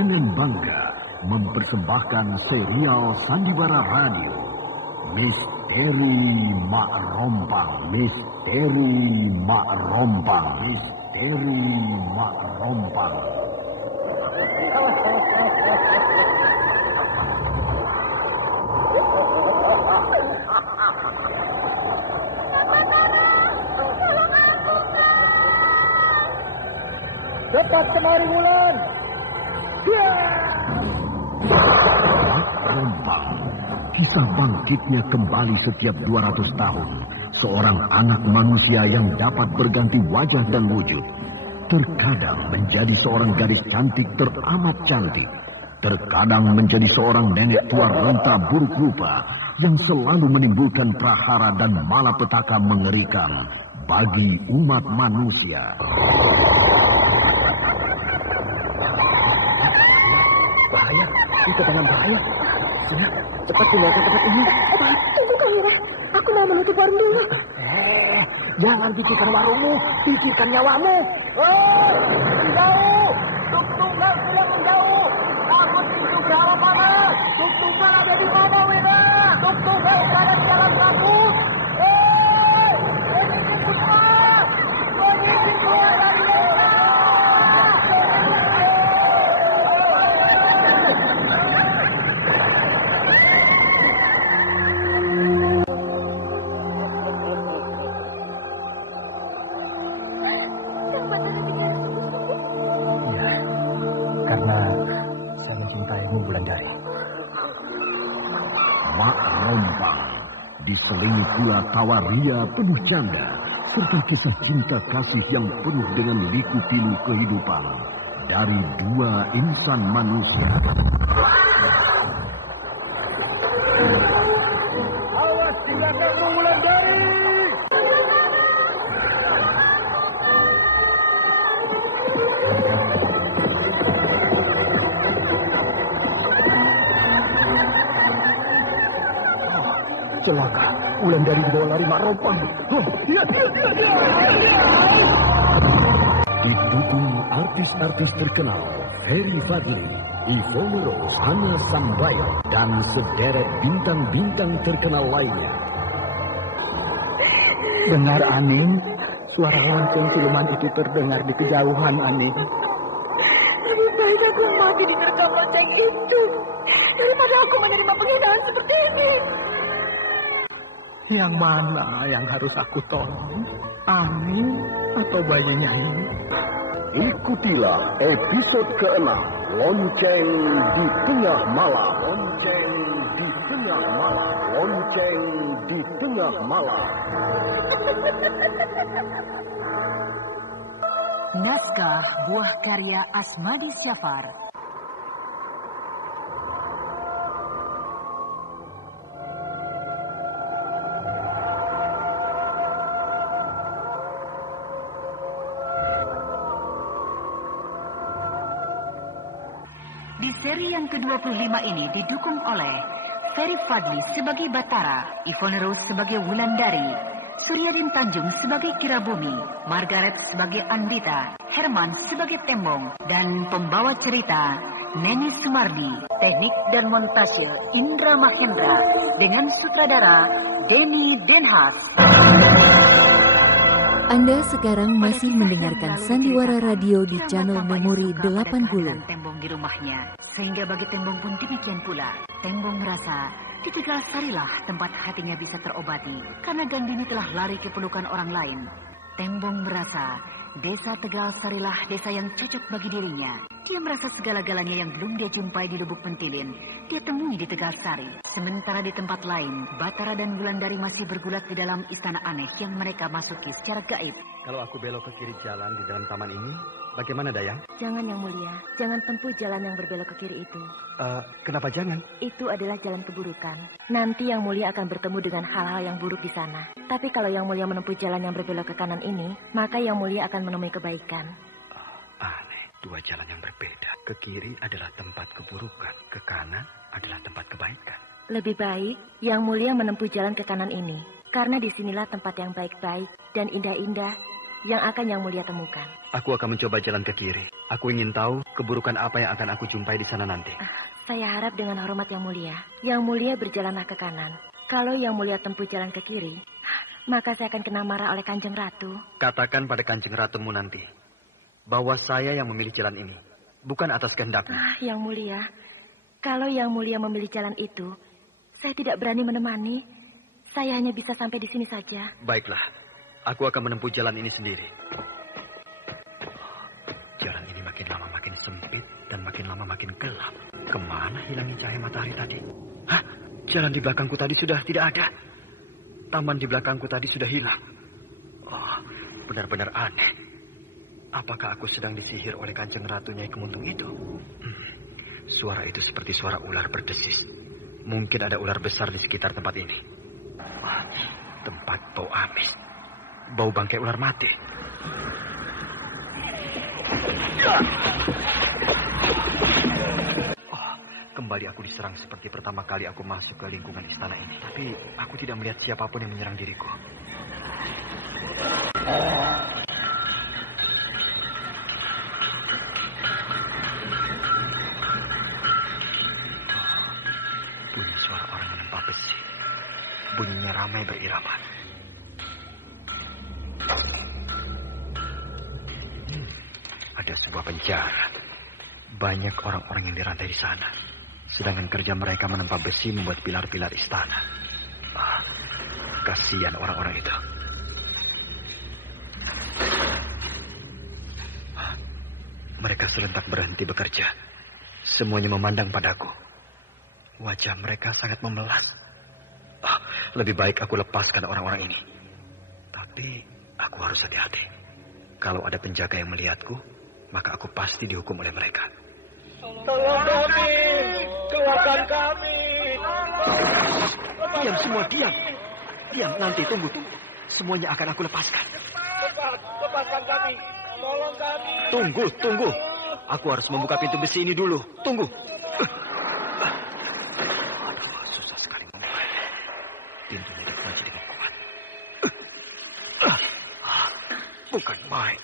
dengan bangga mempersembahkan serial Sandiwara Radio Misteri Mak Rompang. Misteri Mak Rompang. Misteri Mak Rompang. Cepat kemari, Wulan. Mak Rompang. Kisah bangkitnya kembali setiap 200 tahun. Seorang anak manusia yang dapat berganti wajah dan wujud. Terkadang menjadi seorang gadis cantik teramat cantik. Terkadang menjadi seorang nenek tua renta buruk rupa yang selalu menimbulkan prahara dan malapetaka mengerikan bagi umat manusia. Bahaya, kita dalam bahaya. Sina, cepat tinggalkan tempat ini. Tunggu kamu, aku mau menutup warung dulu. Jangan pikirkan warungmu, pikirkan nyawamu. Menjauh, tuk-tukan sudah menjauh. Aku tinggal berapa panas. Tuk-tukan ada di mana, Wina? Tuk-tukan berada di jalan bagus. Ini cepat. Ini keluar dari Diselingi pula tawa ria penuh canda, serta kisah cinta kasih yang penuh dengan liku-pilu kehidupan dari dua insan manusia. Awas di belakangmu, Wulandari! Celaka, Wulandari dibawa lari Mak Rompang. Didukung artis-artis terkenal Ferry Fadli, Ivone Rose, Hana Sambayo, dan sederet bintang-bintang terkenal lainnya. Dengar, Aning, suara lonceng siluman itu terdengar di kejauhan, Aning. Lebih baik aku mati di gerbang lonceng itu daripada aku menerima penghinaan seperti ini. Yang mana yang harus aku tolong? Aning atau bayinya ini? Ikutilah episode ke-6, Lonceng di Tengah Malam. Lonceng di Tengah Malam. Lonceng di Tengah Malam. Naskah buah karya Asmadi Syafar. Di seri yang ke-25 ini didukung oleh Ferry Fadli sebagai Batara, Ivone Rose sebagai Wulandari, Suryadin Tanjung sebagai Kirabumi, Margaret sebagai Andita, Herman sebagai Tembong, dan pembawa cerita Neni Sumardi. Teknik dan montase Indra Mahendra dengan sutradara Denny Denhas. Anda sekarang masih mendengarkan Sandiwara Radio di channel Memori 80. Tembong di rumahnya, sehingga bagi Tembong pun demikian pula. Tembong merasa di Tegal Sarilah tempat hatinya bisa terobati, karena Gandini telah lari ke pelukan orang lain. Tembong merasa desa Tegal Sarilah desa yang cocok bagi dirinya. Dia merasa segala-galanya yang belum dia jumpai di Lubuk Pentilin, dia temui di Tegal Sari. Sementara di tempat lain, Batara dan Wulandari masih bergulat di dalam istana aneh yang mereka masuki secara gaib. Kalau aku belok ke kiri jalan di dalam taman ini, bagaimana, Dayang? Jangan, Yang Mulia. Jangan tempuh jalan yang berbelok ke kiri itu. Kenapa jangan? Itu adalah jalan keburukan. Nanti Yang Mulia akan bertemu dengan hal-hal yang buruk di sana. Tapi kalau Yang Mulia menempuh jalan yang berbelok ke kanan ini, maka Yang Mulia akan menemui kebaikan. Aneh. Dua jalan yang berbeda. Ke kiri adalah tempat keburukan, ke kanan adalah tempat kebaikan. Lebih baik Yang Mulia menempuh jalan ke kanan ini, karena disinilah tempat yang baik-baik dan indah-indah yang akan Yang Mulia temukan. Aku akan mencoba jalan ke kiri. Aku ingin tahu keburukan apa yang akan aku jumpai di sana nanti. Saya harap dengan hormat Yang Mulia berjalanlah ke kanan. Kalau Yang Mulia tempuh jalan ke kiri, maka saya akan kena marah oleh Kanjeng Ratu. Katakan pada Kanjeng Ratumu nanti bahwa saya yang memilih jalan ini, bukan atas kehendakmu. Yang Mulia, kalau Yang Mulia memilih jalan itu, saya tidak berani menemani. Saya hanya bisa sampai di sini saja. Baiklah, aku akan menempuh jalan ini sendiri. Jalan ini makin lama makin sempit dan makin lama makin gelap. Kemana hilangnya cahaya matahari tadi? Hah? Jalan di belakangku tadi sudah tidak ada. Taman di belakangku tadi sudah hilang. Oh, benar-benar aneh. Apakah aku sedang disihir oleh Kanjeng Ratu Nyai Kemuntung itu? Suara itu seperti suara ular berdesis. Mungkin ada ular besar di sekitar tempat ini. Tempat bau amis. Bau bangkai ular mati. Oh, kembali aku diserang seperti pertama kali aku masuk ke lingkungan istana ini. Tapi aku tidak melihat siapapun yang menyerang diriku. Bunyi suara orang menempa besi. Bunyinya ramai berirama. Ada sebuah penjara. Banyak orang-orang yang dirantai di sana. Sedangkan kerja mereka menempa besi membuat pilar-pilar istana. Kasihan orang-orang itu. Mereka serentak berhenti bekerja. Semuanya memandang padaku. Wajah mereka sangat memelang. Lebih baik aku lepaskan orang-orang ini. Tapi aku harus hati-hati. Kalau ada penjaga yang melihatku, maka aku pasti dihukum oleh mereka. Tolong kami! Keluarkan kami! Diam semua, diam. Diam, nanti tunggu. Semuanya akan aku lepaskan. Cepat, lepaskan kami! Tolong kami! Tunggu. Aku harus membuka pintu besi ini dulu. Tunggu. Susah sekali membukanya. Pintunya dikunci dengan kuat. Bukan main.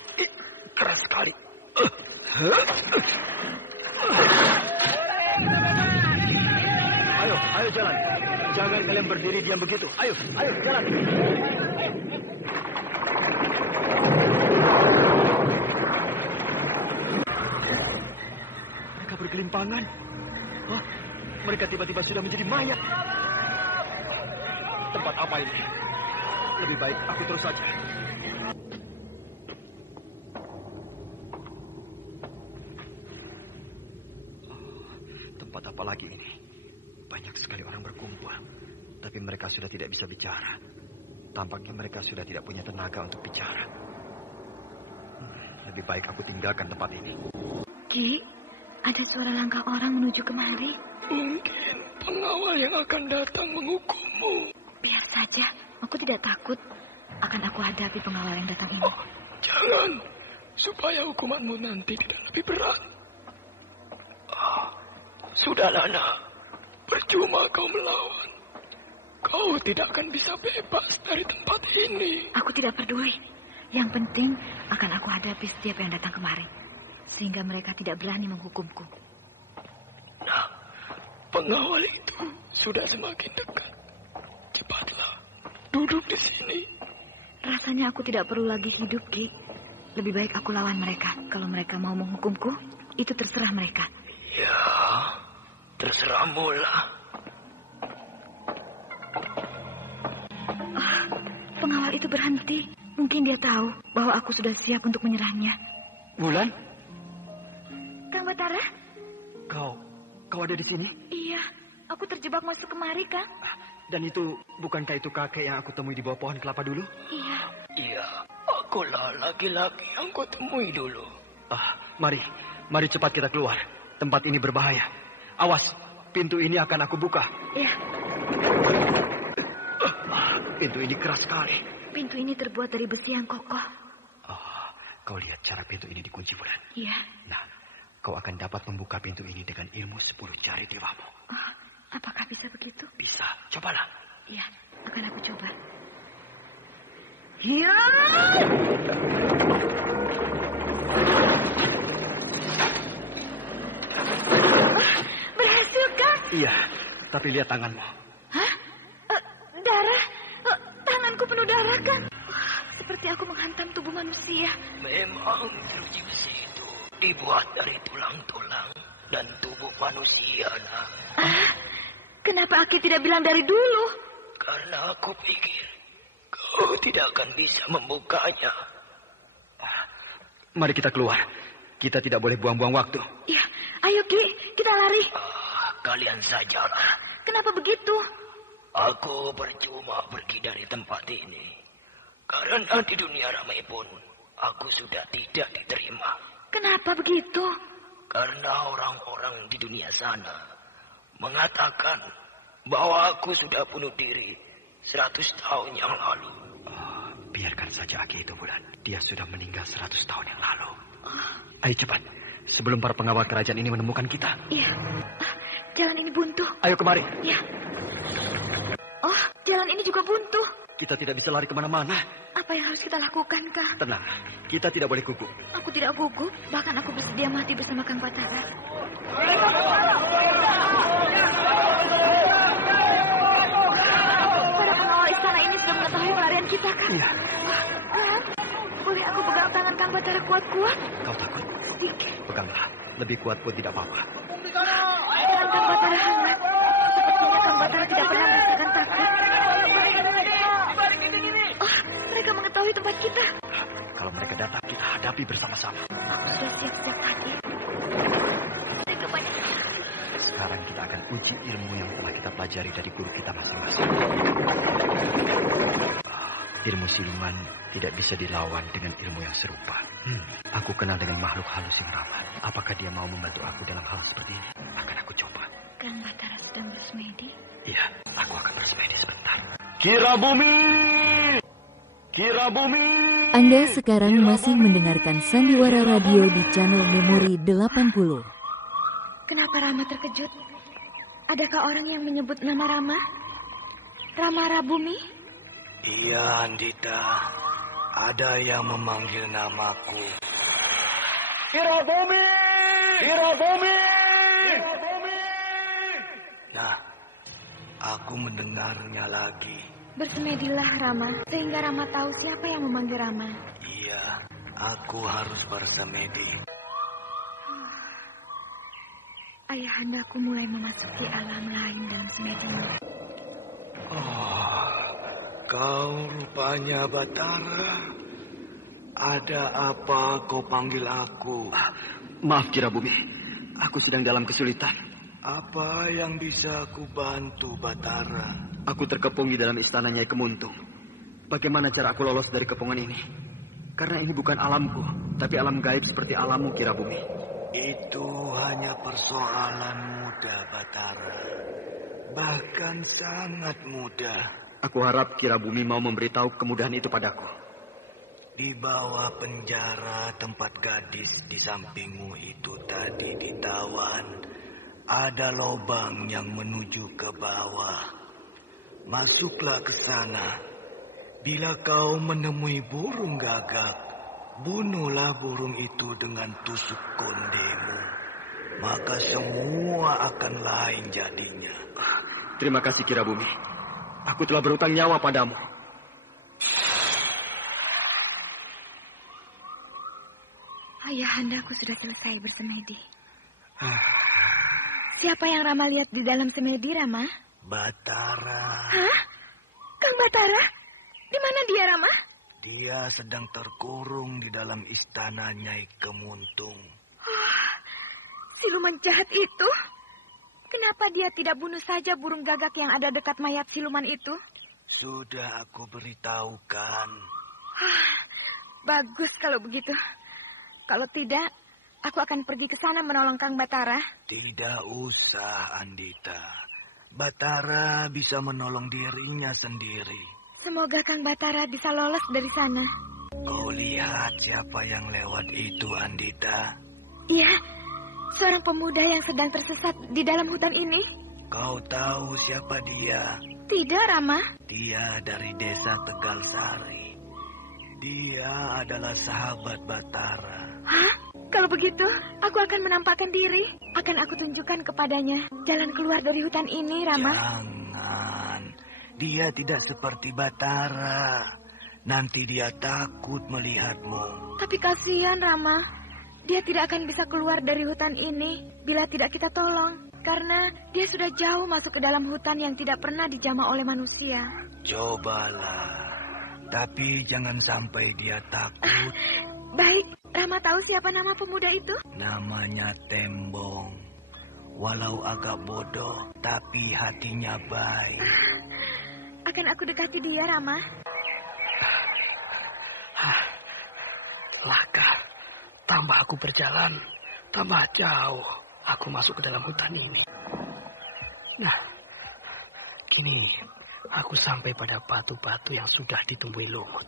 Keras sekali. Ayo jalan. Jangan kalian berdiri diam begitu. Ayo jalan. Mereka bergelimpangan. Mereka tiba-tiba sudah menjadi mayat. Tempat apa ini? Lebih baik aku terus saja. Tempat apa lagi ini? Banyak sekali orang berkumpul. Tapi mereka sudah tidak bisa bicara. Tampaknya mereka sudah tidak punya tenaga untuk bicara. Lebih baik aku tinggalkan tempat ini. Ki, ada suara langkah orang menuju kemari. Mungkin pengawal yang akan datang menghukummu. Biar saja, aku tidak takut. Akan aku hadapi pengawal yang datang ini. Jangan, supaya hukumanmu nanti tidak lebih berat. Sudahlah, nak. Percuma kau melawan. Kau tidak akan bisa bebas dari tempat ini. Aku tidak peduli. Yang penting akan aku hadapi setiap yang datang kemari. Sehingga mereka tidak berani menghukumku. Nah, pengawal itu sudah semakin dekat. Cepatlah, duduk di sini. Rasanya aku tidak perlu lagi hidup, Ki. Lebih baik aku lawan mereka. Kalau mereka mau menghukumku, itu terserah mereka. Ya, terserahmu lah. Pengawal itu berhenti. Mungkin dia tahu bahwa aku sudah siap untuk menyerahnya. Wulan? Kang Batara? Kau ada di sini? Iya, aku terjebak masuk kemari, Kang. Dan itu, bukankah itu kakek yang aku temui di bawah pohon kelapa dulu? Iya. Iya, akulah laki-laki yang kau temui dulu. Mari cepat kita keluar. Tempat ini berbahaya. Awas, pintu ini akan aku buka. Iya. Pintu ini keras sekali. Pintu ini terbuat dari besi yang kokoh. Kau lihat cara pintu ini dikunci, Wulan? Iya. Nah, kau akan dapat membuka pintu ini dengan ilmu 10 jari dewamu. Apakah bisa begitu? Bisa, cobalah. Iya, akan aku coba. Iya. Iya, tapi lihat tanganmu. Hah? Darah? Tanganku penuh darah kan? Seperti aku menghantam tubuh manusia. Memang jeruji besi itu dibuat dari tulang-tulang dan tubuh manusia, nak. Kenapa Aki tidak bilang dari dulu? Karena aku pikir kau tidak akan bisa membukanya. Mari kita keluar. Kita tidak boleh buang-buang waktu. Ya, ayo Ki, kita lari. Kalian sajalah. Kenapa begitu? Aku percuma pergi dari tempat ini. Karena di dunia ramai pun aku sudah tidak diterima. Kenapa begitu? Karena orang-orang di dunia sana mengatakan bahwa aku sudah bunuh diri 100 tahun yang lalu. Biarkan saja Aki itu, Bulan. Dia sudah meninggal 100 tahun yang lalu. Ayo cepat, sebelum para pengawal kerajaan ini menemukan kita. Iya, jalan ini buntu. Ayo kemari. Ya. Oh, jalan ini juga buntu. Kita tidak bisa lari kemana-mana. Apa yang harus kita lakukan, Kang? Tenang, kita tidak boleh gugup. Aku tidak gugup, bahkan aku bersedia mati bersama Kang Batara. Para pengawal istana ini sudah mengetahui pelarian kita, kan? Iya. Boleh aku pegang tangan Kang Batara kuat-kuat? Kau takut? Sedikit. Peganglah, lebih kuat pun tidak apa-apa. Tangan Kang Batara hangat. Sepertinya Kang Batara tidak pernah merasakan takut. Oh, mereka mengetahui tempat kita. Kalau mereka datang, kita hadapi bersama-sama. Aku sudah siap-siap hati. Mereka banyak. Sekarang kita akan uji ilmu yang telah kita pelajari dari guru kita masing-masing. Ilmu siluman tidak bisa dilawan dengan ilmu yang serupa. Aku kenal dengan makhluk halus yang ramah. Apakah dia mau membantu aku dalam hal seperti ini? Akan aku coba. Kang Batara sedang bersemedi? Iya, aku akan bersemedi sebentar. Kirabumi! Kirabumi! Anda sekarang masih mendengarkan Sandiwara Radio di channel Memori 80. Kenapa Rama terkejut? Adakah orang yang menyebut nama Rama? Rama Rabumi? Iya, Andita. Ada yang memanggil namaku. Kirabumi! Kirabumi! Nah, aku mendengarnya lagi. Bersemedilah Rama, sehingga Rama tahu siapa yang memanggil Rama. Iya, aku harus bersemedi. Ayahandaku mulai memasuki alam lain dalam semedinya. Oh, kau rupanya Batara. Ada apa kau panggil aku? Maaf Kirabumi, aku sedang dalam kesulitan. Apa yang bisa aku bantu, Batara? Aku terkepung di dalam istana Nyai Kemuntung. Bagaimana cara aku lolos dari kepungan ini? Karena ini bukan alamku, tapi alam gaib seperti alammu, Kirabumi. Itu hanya persoalan mudah, Batara. Bahkan sangat mudah. Aku harap Kirabumi mau memberitahu kemudahan itu padaku. Di bawah penjara tempat gadis di sampingmu itu tadi ditawan. Ada lubang yang menuju ke bawah. Masuklah ke sana. Bila kau menemui burung gagak, bunuhlah burung itu dengan tusuk kondemu. Maka semua akan lain jadinya. Terima kasih Kirabumi. Aku telah berutang nyawa padamu. Ayahandaku sudah selesai bersemedi. Siapa yang Rama lihat di dalam semedi, Rama? Batara. Hah? Kang Batara? Di mana dia, Rama? Dia sedang terkurung di dalam istana Nyai Kemuntung. Siluman jahat itu? Kenapa dia tidak bunuh saja burung gagak yang ada dekat mayat siluman itu? Sudah aku beritahukan. Bagus kalau begitu. Kalau tidak, aku akan pergi ke sana menolong Kang Batara. Tidak usah, Andita. Batara bisa menolong dirinya sendiri. Semoga Kang Batara bisa lolos dari sana. Kau lihat siapa yang lewat itu, Andita? Iya, seorang pemuda yang sedang tersesat di dalam hutan ini. Kau tahu siapa dia? Tidak, Rama. Dia dari desa Tegalsari. Dia adalah sahabat Batara. Hah? Kalau begitu, aku akan menampakkan diri. Akan aku tunjukkan kepadanya jalan keluar dari hutan ini, Rama. Jangan. Dia tidak seperti Batara. Nanti dia takut melihatmu. Tapi kasihan, Rama. Dia tidak akan bisa keluar dari hutan ini bila tidak kita tolong. Karena dia sudah jauh masuk ke dalam hutan yang tidak pernah dijamah oleh manusia. Cobalah. Tapi jangan sampai dia takut. Baik, Rama tahu siapa nama pemuda itu? Namanya Tembong. Walau agak bodoh, tapi hatinya baik. Akan aku dekati dia, Rama. Celaka. Tambah aku berjalan, tambah jauh aku masuk ke dalam hutan ini. Nah, kini aku sampai pada batu-batu yang sudah ditumbuhi lumut.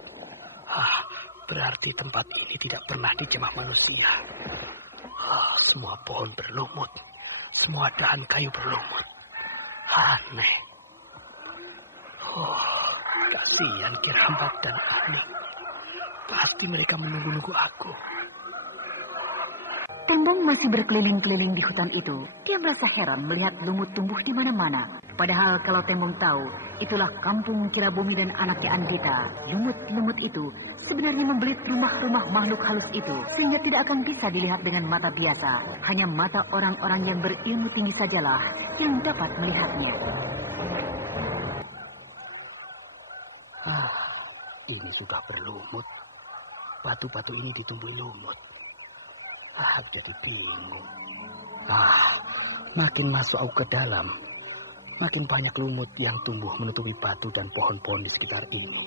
Berarti tempat ini tidak pernah dijamah manusia. Semua pohon berlumut, semua dahan kayu berlumut. Aneh. Kasihan Kirambat dan Ani. Pasti mereka menunggu-nunggu aku. Tembong masih berkeliling-keliling di hutan itu. Dia merasa heran melihat lumut tumbuh di mana-mana. Padahal kalau Tembong tahu, itulah kampung Kirabumi dan anaknya Andita. Lumut-lumut itu sebenarnya membelit rumah-rumah makhluk halus itu, sehingga tidak akan bisa dilihat dengan mata biasa. Hanya mata orang-orang yang berilmu tinggi sajalah yang dapat melihatnya. Ini sudah berlumut. Batu-batu ini ditumbuhi lumut. Jadi bingung. Makin masuk aku ke dalam, makin banyak lumut yang tumbuh menutupi batu dan pohon-pohon di sekitar ini.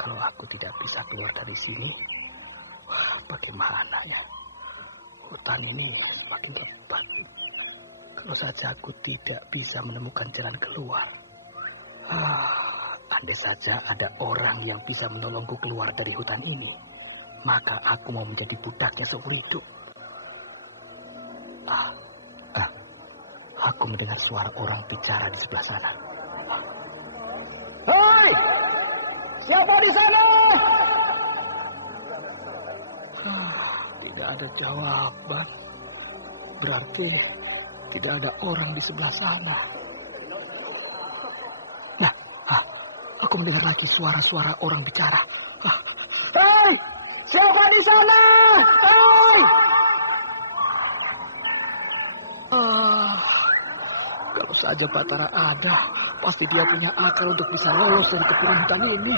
Kalau aku tidak bisa keluar dari sini, bagaimana ya? Hutan ini semakin lebat. Kalau saja aku tidak bisa menemukan jalan keluar. Andai saja ada orang yang bisa menolongku keluar dari hutan ini, maka aku mau menjadi budaknya seumur hidup. Aku mendengar suara orang bicara di sebelah sana. Hei! Siapa di sana? Tidak ada jawaban. Berarti tidak ada orang di sebelah sana. Nah, aku mendengar lagi suara-suara orang bicara. Hei! Siapa di sana? Hei! Kalau saja Batara ada, pasti dia punya akal untuk bisa lolos dari kepungan hutan ini.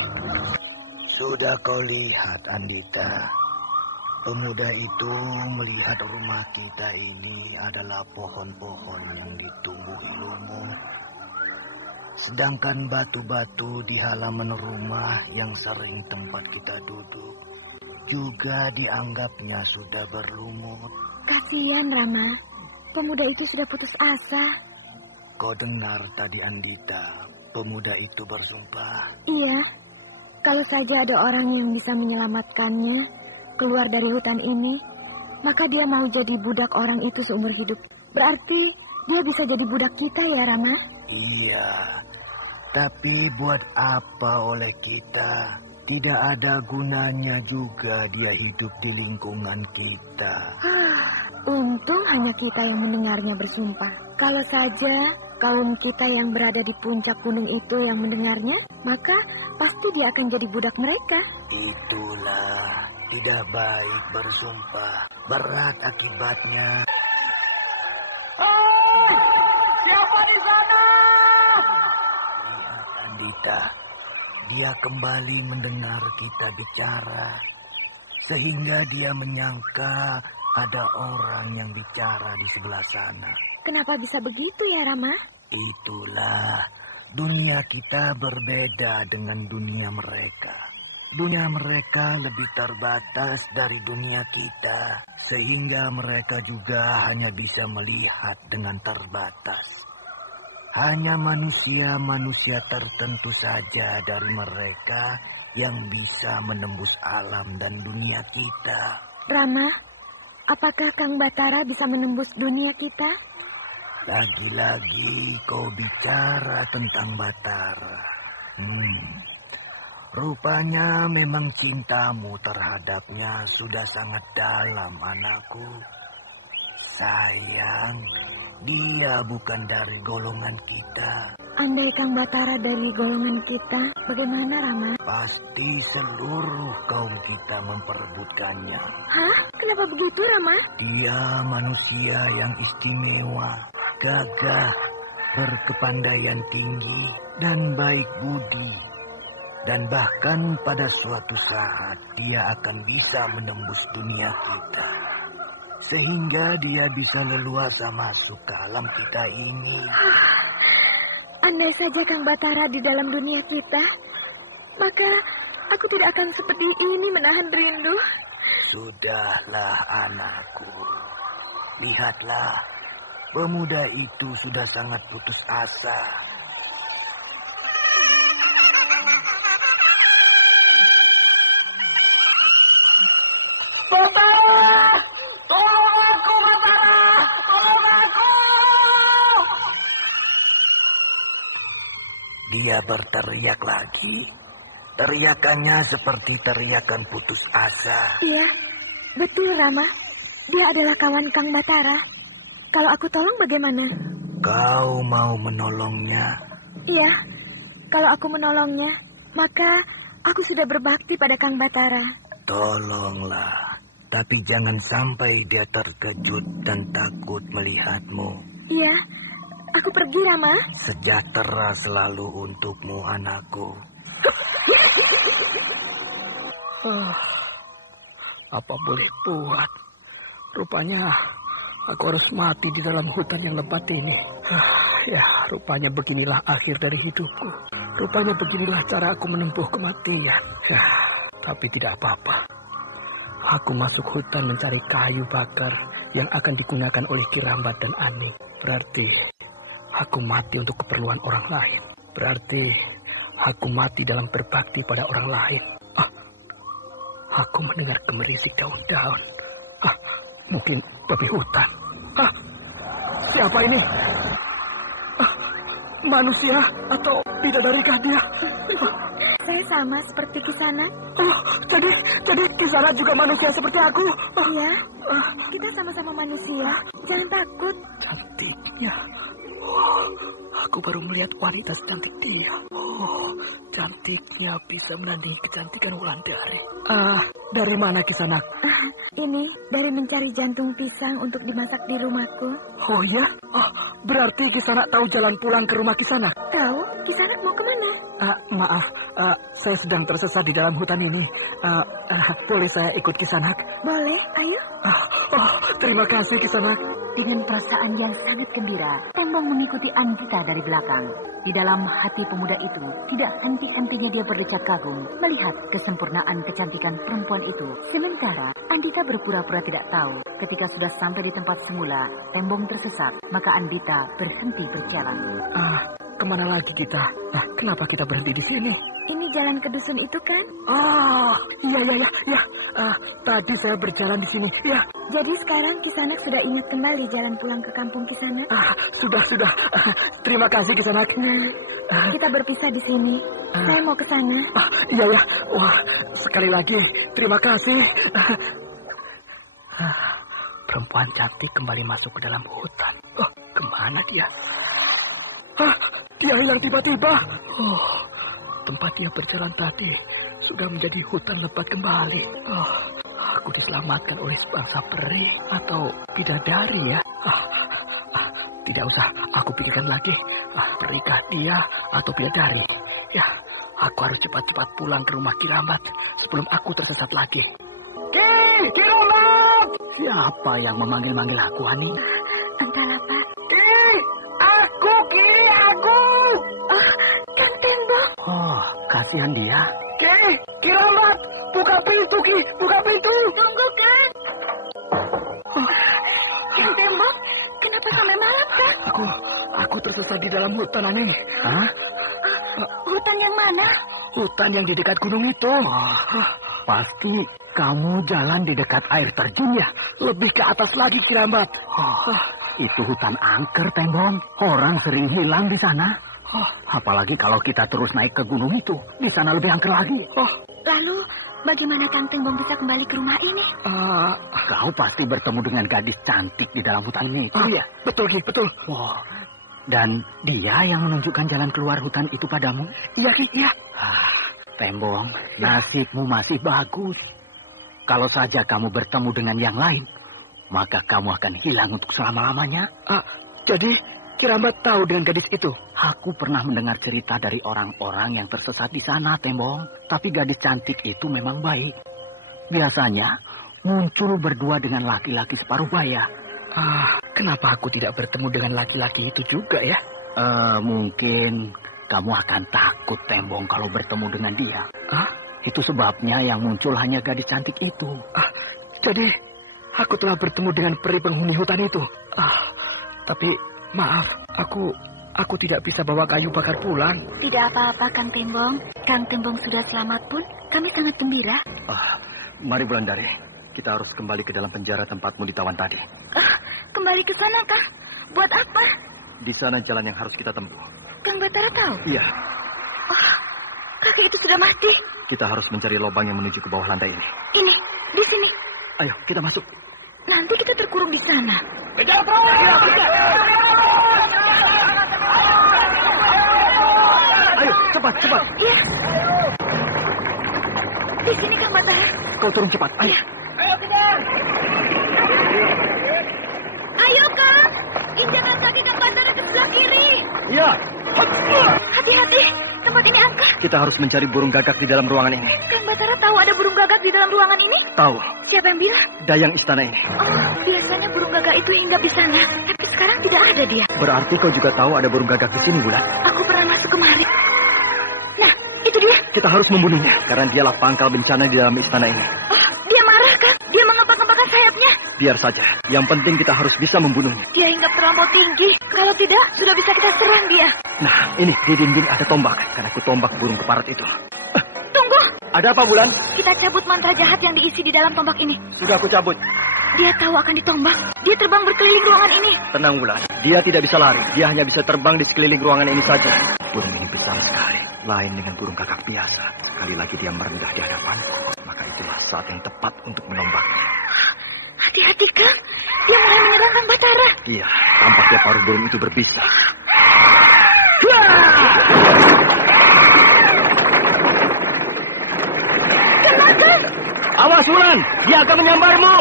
Sudah kau lihat, Andita. Pemuda itu melihat rumah kita ini adalah pohon-pohon yang ditumbuhi lumut. Sedangkan batu-batu di halaman rumah yang sering tempat kita duduk juga dianggapnya sudah berlumut. Kasihan, Rama. Pemuda itu sudah putus asa. Kau dengar tadi, Andita, pemuda itu bersumpah. Iya, kalau saja ada orang yang bisa menyelamatkannya keluar dari hutan ini, maka dia mau jadi budak orang itu seumur hidup. Berarti dia bisa jadi budak kita ya, Rama? Iya, tapi buat apa oleh kita? Tidak ada gunanya juga dia hidup di lingkungan kita. Untung hanya kita yang mendengarnya bersumpah. Kalau saja kaum kita yang berada di puncak gunung itu yang mendengarnya, maka pasti dia akan jadi budak mereka. Itulah, tidak baik bersumpah. Berat akibatnya. Hei! Siapa di sana? Andita, dia kembali mendengar kita bicara. Sehingga dia menyangka ada orang yang bicara di sebelah sana. Kenapa bisa begitu ya, Rama? Itulah, dunia kita berbeda dengan dunia mereka. Dunia mereka lebih terbatas dari dunia kita, sehingga mereka juga hanya bisa melihat dengan terbatas. Hanya manusia-manusia tertentu saja dari mereka yang bisa menembus alam dan dunia kita. Rama, apakah Kang Batara bisa menembus dunia kita? Lagi-lagi kau bicara tentang Batara. Rupanya memang cintamu terhadapnya sudah sangat dalam, anakku. Sayang, dia bukan dari golongan kita. Andai Kang Batara dari golongan kita, bagaimana Rama? Pasti seluruh kaum kita memperebutkannya. Hah? Kenapa begitu Rama? Dia manusia yang istimewa, gagah, berkepandaian tinggi, dan baik budi. Dan bahkan pada suatu saat dia akan bisa menembus dunia kita. Sehingga dia bisa leluasa masuk ke alam kita ini. Andai saja Kang Batara di dalam dunia kita, maka aku tidak akan seperti ini menahan rindu. Sudahlah anakku. Lihatlah, pemuda itu sudah sangat putus asa. Batara! Tolong aku, Batara! Tolong aku! Dia berteriak lagi. Teriakannya seperti teriakan putus asa. Iya, betul Rama. Dia adalah kawan Kang Batara. Kalau aku tolong bagaimana? Kau mau menolongnya? Iya, kalau aku menolongnya, maka aku sudah berbakti pada Kang Batara. Tolonglah, tapi jangan sampai dia terkejut dan takut melihatmu. Iya, aku pergi Rama. Sejahtera selalu untukmu, anakku. Apa boleh buat? Rupanya aku harus mati di dalam hutan yang lebat ini. Ya, rupanya beginilah akhir dari hidupku. Rupanya beginilah cara aku menempuh kematian. Tapi tidak apa-apa. Aku masuk hutan mencari kayu bakar yang akan digunakan oleh Kirambat dan Aning. Berarti aku mati untuk keperluan orang lain. Berarti aku mati dalam berbakti pada orang lain. Aku mendengar gemerisik daun-daun. Mungkin babi hutan. Siapa ini? Manusia atau bidadarikah dia? Saya sama seperti Kisanak. Jadi Kisanak juga manusia seperti aku? Iya, kita sama-sama manusia. Jangan takut. Cantiknya. Aku baru melihat wanita secantik dia. Cantiknya bisa menandingi kecantikan Wulandari. Dari mana Kisanak? Ini dari mencari jantung pisang untuk dimasak di rumahku. Oh ya? Berarti Kisanak tahu jalan pulang ke rumah Kisanak? Tahu? Kisanak mau kemana? Maaf, saya sedang tersesat di dalam hutan ini. Boleh saya ikut Kisanak? Boleh, ayo. Terima kasih Kisanak. Dengan perasaan yang sangat gembira, Tembong mengikuti Andita dari belakang. Di dalam hati pemuda itu, tidak henti-hentinya dia berdecak kagum melihat kesempurnaan kecantikan perempuan itu. Sementara Andita berpura-pura tidak tahu. Ketika sudah sampai di tempat semula, Tembong tersesat, maka Andita berhenti berjalan. Kemana lagi kita? Kenapa kita berhenti di sini? Ini jalan ke dusun itu kan? Iya. Tadi saya berjalan di sini. Ya. Jadi sekarang Kisanak sudah ingat kembali jalan pulang ke kampung Kisanak? Sudah. Terima kasih Kisanak. Kita berpisah di sini. Saya mau ke sana. Iya. Wah, sekali lagi terima kasih. Perempuan cantik kembali masuk ke dalam hutan. Kemana dia? Dia hilang tiba-tiba. Tempat dia berjalan tadi sudah menjadi hutan lebat kembali. Aku diselamatkan oleh bangsa peri atau bidadari ya. Tidak usah aku pikirkan lagi. Perikah dia atau bidadari? Ya, aku harus cepat-cepat pulang ke rumah Kirambat sebelum aku tersesat lagi. Kirambat! Siapa yang memanggil-manggil aku, Ani? Entah apa. Aku! Kang Tembong. Kasihan dia. Kirambat! Buka pintu, buka pintu! Tunggu, Kang. Kang Tembong, kenapa sampai malam, Kang? Aku tersesat di dalam hutan, Ani. Hutan yang mana? Hutan yang di dekat gunung itu. Pasti kamu jalan di dekat air terjun ya? Lebih ke atas lagi, Kirambat. Itu hutan angker, Tembong. Orang sering hilang di sana. Apalagi kalau kita terus naik ke gunung itu. Di sana lebih angker lagi. Lalu, bagaimana Kang Tembong bisa kembali ke rumah ini? Kau pasti bertemu dengan gadis cantik di dalam hutan ini. Iya, betul Ki, betul. Dan dia yang menunjukkan jalan keluar hutan itu padamu? Iya Ki, iya. Tembong, nasibmu masih bagus. Kalau saja kamu bertemu dengan yang lain, maka kamu akan hilang untuk selama-lamanya. Jadi, Ki Rambat tahu dengan gadis itu? Aku pernah mendengar cerita dari orang-orang yang tersesat di sana, Tembong. Tapi gadis cantik itu memang baik. Biasanya muncul berdua dengan laki-laki separuh baya. Kenapa aku tidak bertemu dengan laki-laki itu juga ya? Mungkin kamu akan takut, Tembong, kalau bertemu dengan dia. Itu sebabnya yang muncul hanya gadis cantik itu. Jadi, aku telah bertemu dengan peri penghuni hutan itu. Tapi, maaf, aku tidak bisa bawa kayu bakar pulang. Tidak apa-apa, Kang Tembong. Kang Tembong sudah selamat pun, kami sangat gembira. Mari Wulandari, kita harus kembali ke dalam penjara tempatmu ditawan tadi. Kembali ke sana, Kang? Buat apa? Di sana jalan yang harus kita tempuh. Kang Batara tahu? Iya. Kakek itu sudah mati. Kita harus mencari lubang yang menuju ke bawah lantai ini. Ini, di sini. Ayo, kita masuk. Nanti kita terkurung di sana. Kejar perang! Ayo, cepat, cepat. Iya. Di sini, Kang Batara. Kau turun cepat, ayo. Ayo kejar! Ayo, Kang. Injakan kaki Kang Batara ke sebelah kiri. Iya. Hati-hati, tempat ini angker. Kita harus mencari burung gagak di dalam ruangan ini. Kang Batara tahu ada burung gagak di dalam ruangan ini? Tahu. Siapa yang bilang? Dayang istana ini. Biasanya burung gagak itu hinggap di sana, tapi sekarang tidak ada dia. Berarti kau juga tahu ada burung gagak di sini, Wulan? Aku pernah masuk kemari. Nah, itu dia. Kita harus membunuhnya, karena dialah pangkal bencana di dalam istana ini. Dia marah, kan? Dia mengepak-ngepakkan sayapnya. Biar saja. Yang penting kita harus bisa membunuhnya. Dia hinggap terlampau tinggi. Kalau tidak, sudah bisa kita serang dia. Nah, ini di dinding ada tombak. Karena aku tombak burung keparat itu. Tunggu. Ada apa, Wulan? Kita cabut mantra jahat yang diisi di dalam tombak ini. Sudah aku cabut. Dia tahu akan ditombak. Dia terbang berkeliling ruangan ini. Tenang, Wulan. Dia tidak bisa lari. Dia hanya bisa terbang di sekeliling ruangan ini saja. Burung ini besar sekali. Lain dengan burung gagak biasa. Sekali lagi dia merendah di hadapanku. Maka itulah saat yang tepat untuk menombaknya. Hati-hati, Kang. Dia mulai menyerang Kang Batara. Iya, tampaknya paruh burung itu berbisa. Kang! Awas, Wulan! Dia akan menyambarmu!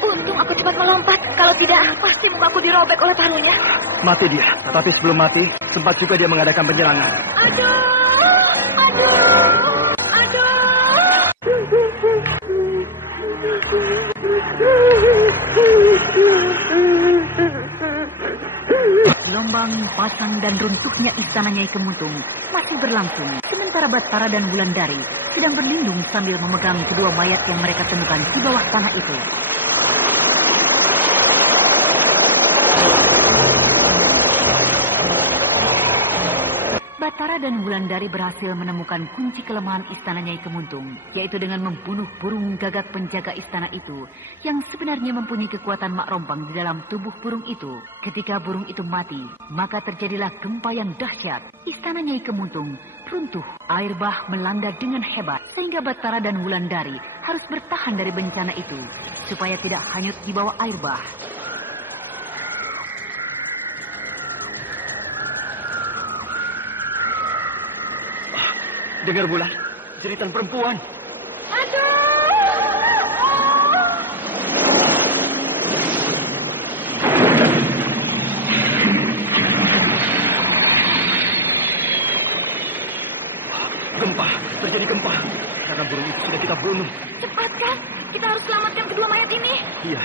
Untung aku cepat melompat. Kalau tidak, pasti mukaku dirobek oleh paruhnya. Mati dia. Tapi sebelum mati, sempat juga dia mengadakan penyerangan. Aduh! Gelombang, pasang, dan runtuhnya istana Nyai Kemuntung masih berlangsung. Sementara Batara dan Wulandari sedang berlindung sambil memegang kedua mayat yang mereka temukan di bawah tanah itu. Batara dan Wulandari berhasil menemukan kunci kelemahan istana Nyai Kemuntung, yaitu dengan membunuh burung gagak penjaga istana itu, yang sebenarnya mempunyai kekuatan mak rompang di dalam tubuh burung itu. Ketika burung itu mati, maka terjadilah gempa yang dahsyat. Istana Nyai Kemuntung runtuh, air bah melanda dengan hebat, sehingga Batara dan Wulandari harus bertahan dari bencana itu, supaya tidak hanyut di bawah air bah. Dengar, Wulan, jeritan perempuan. Gempa, terjadi gempa. Karena burung itu sudah kita bunuh. Cepat, Kang. Kita harus selamatkan kedua mayat ini. Iya,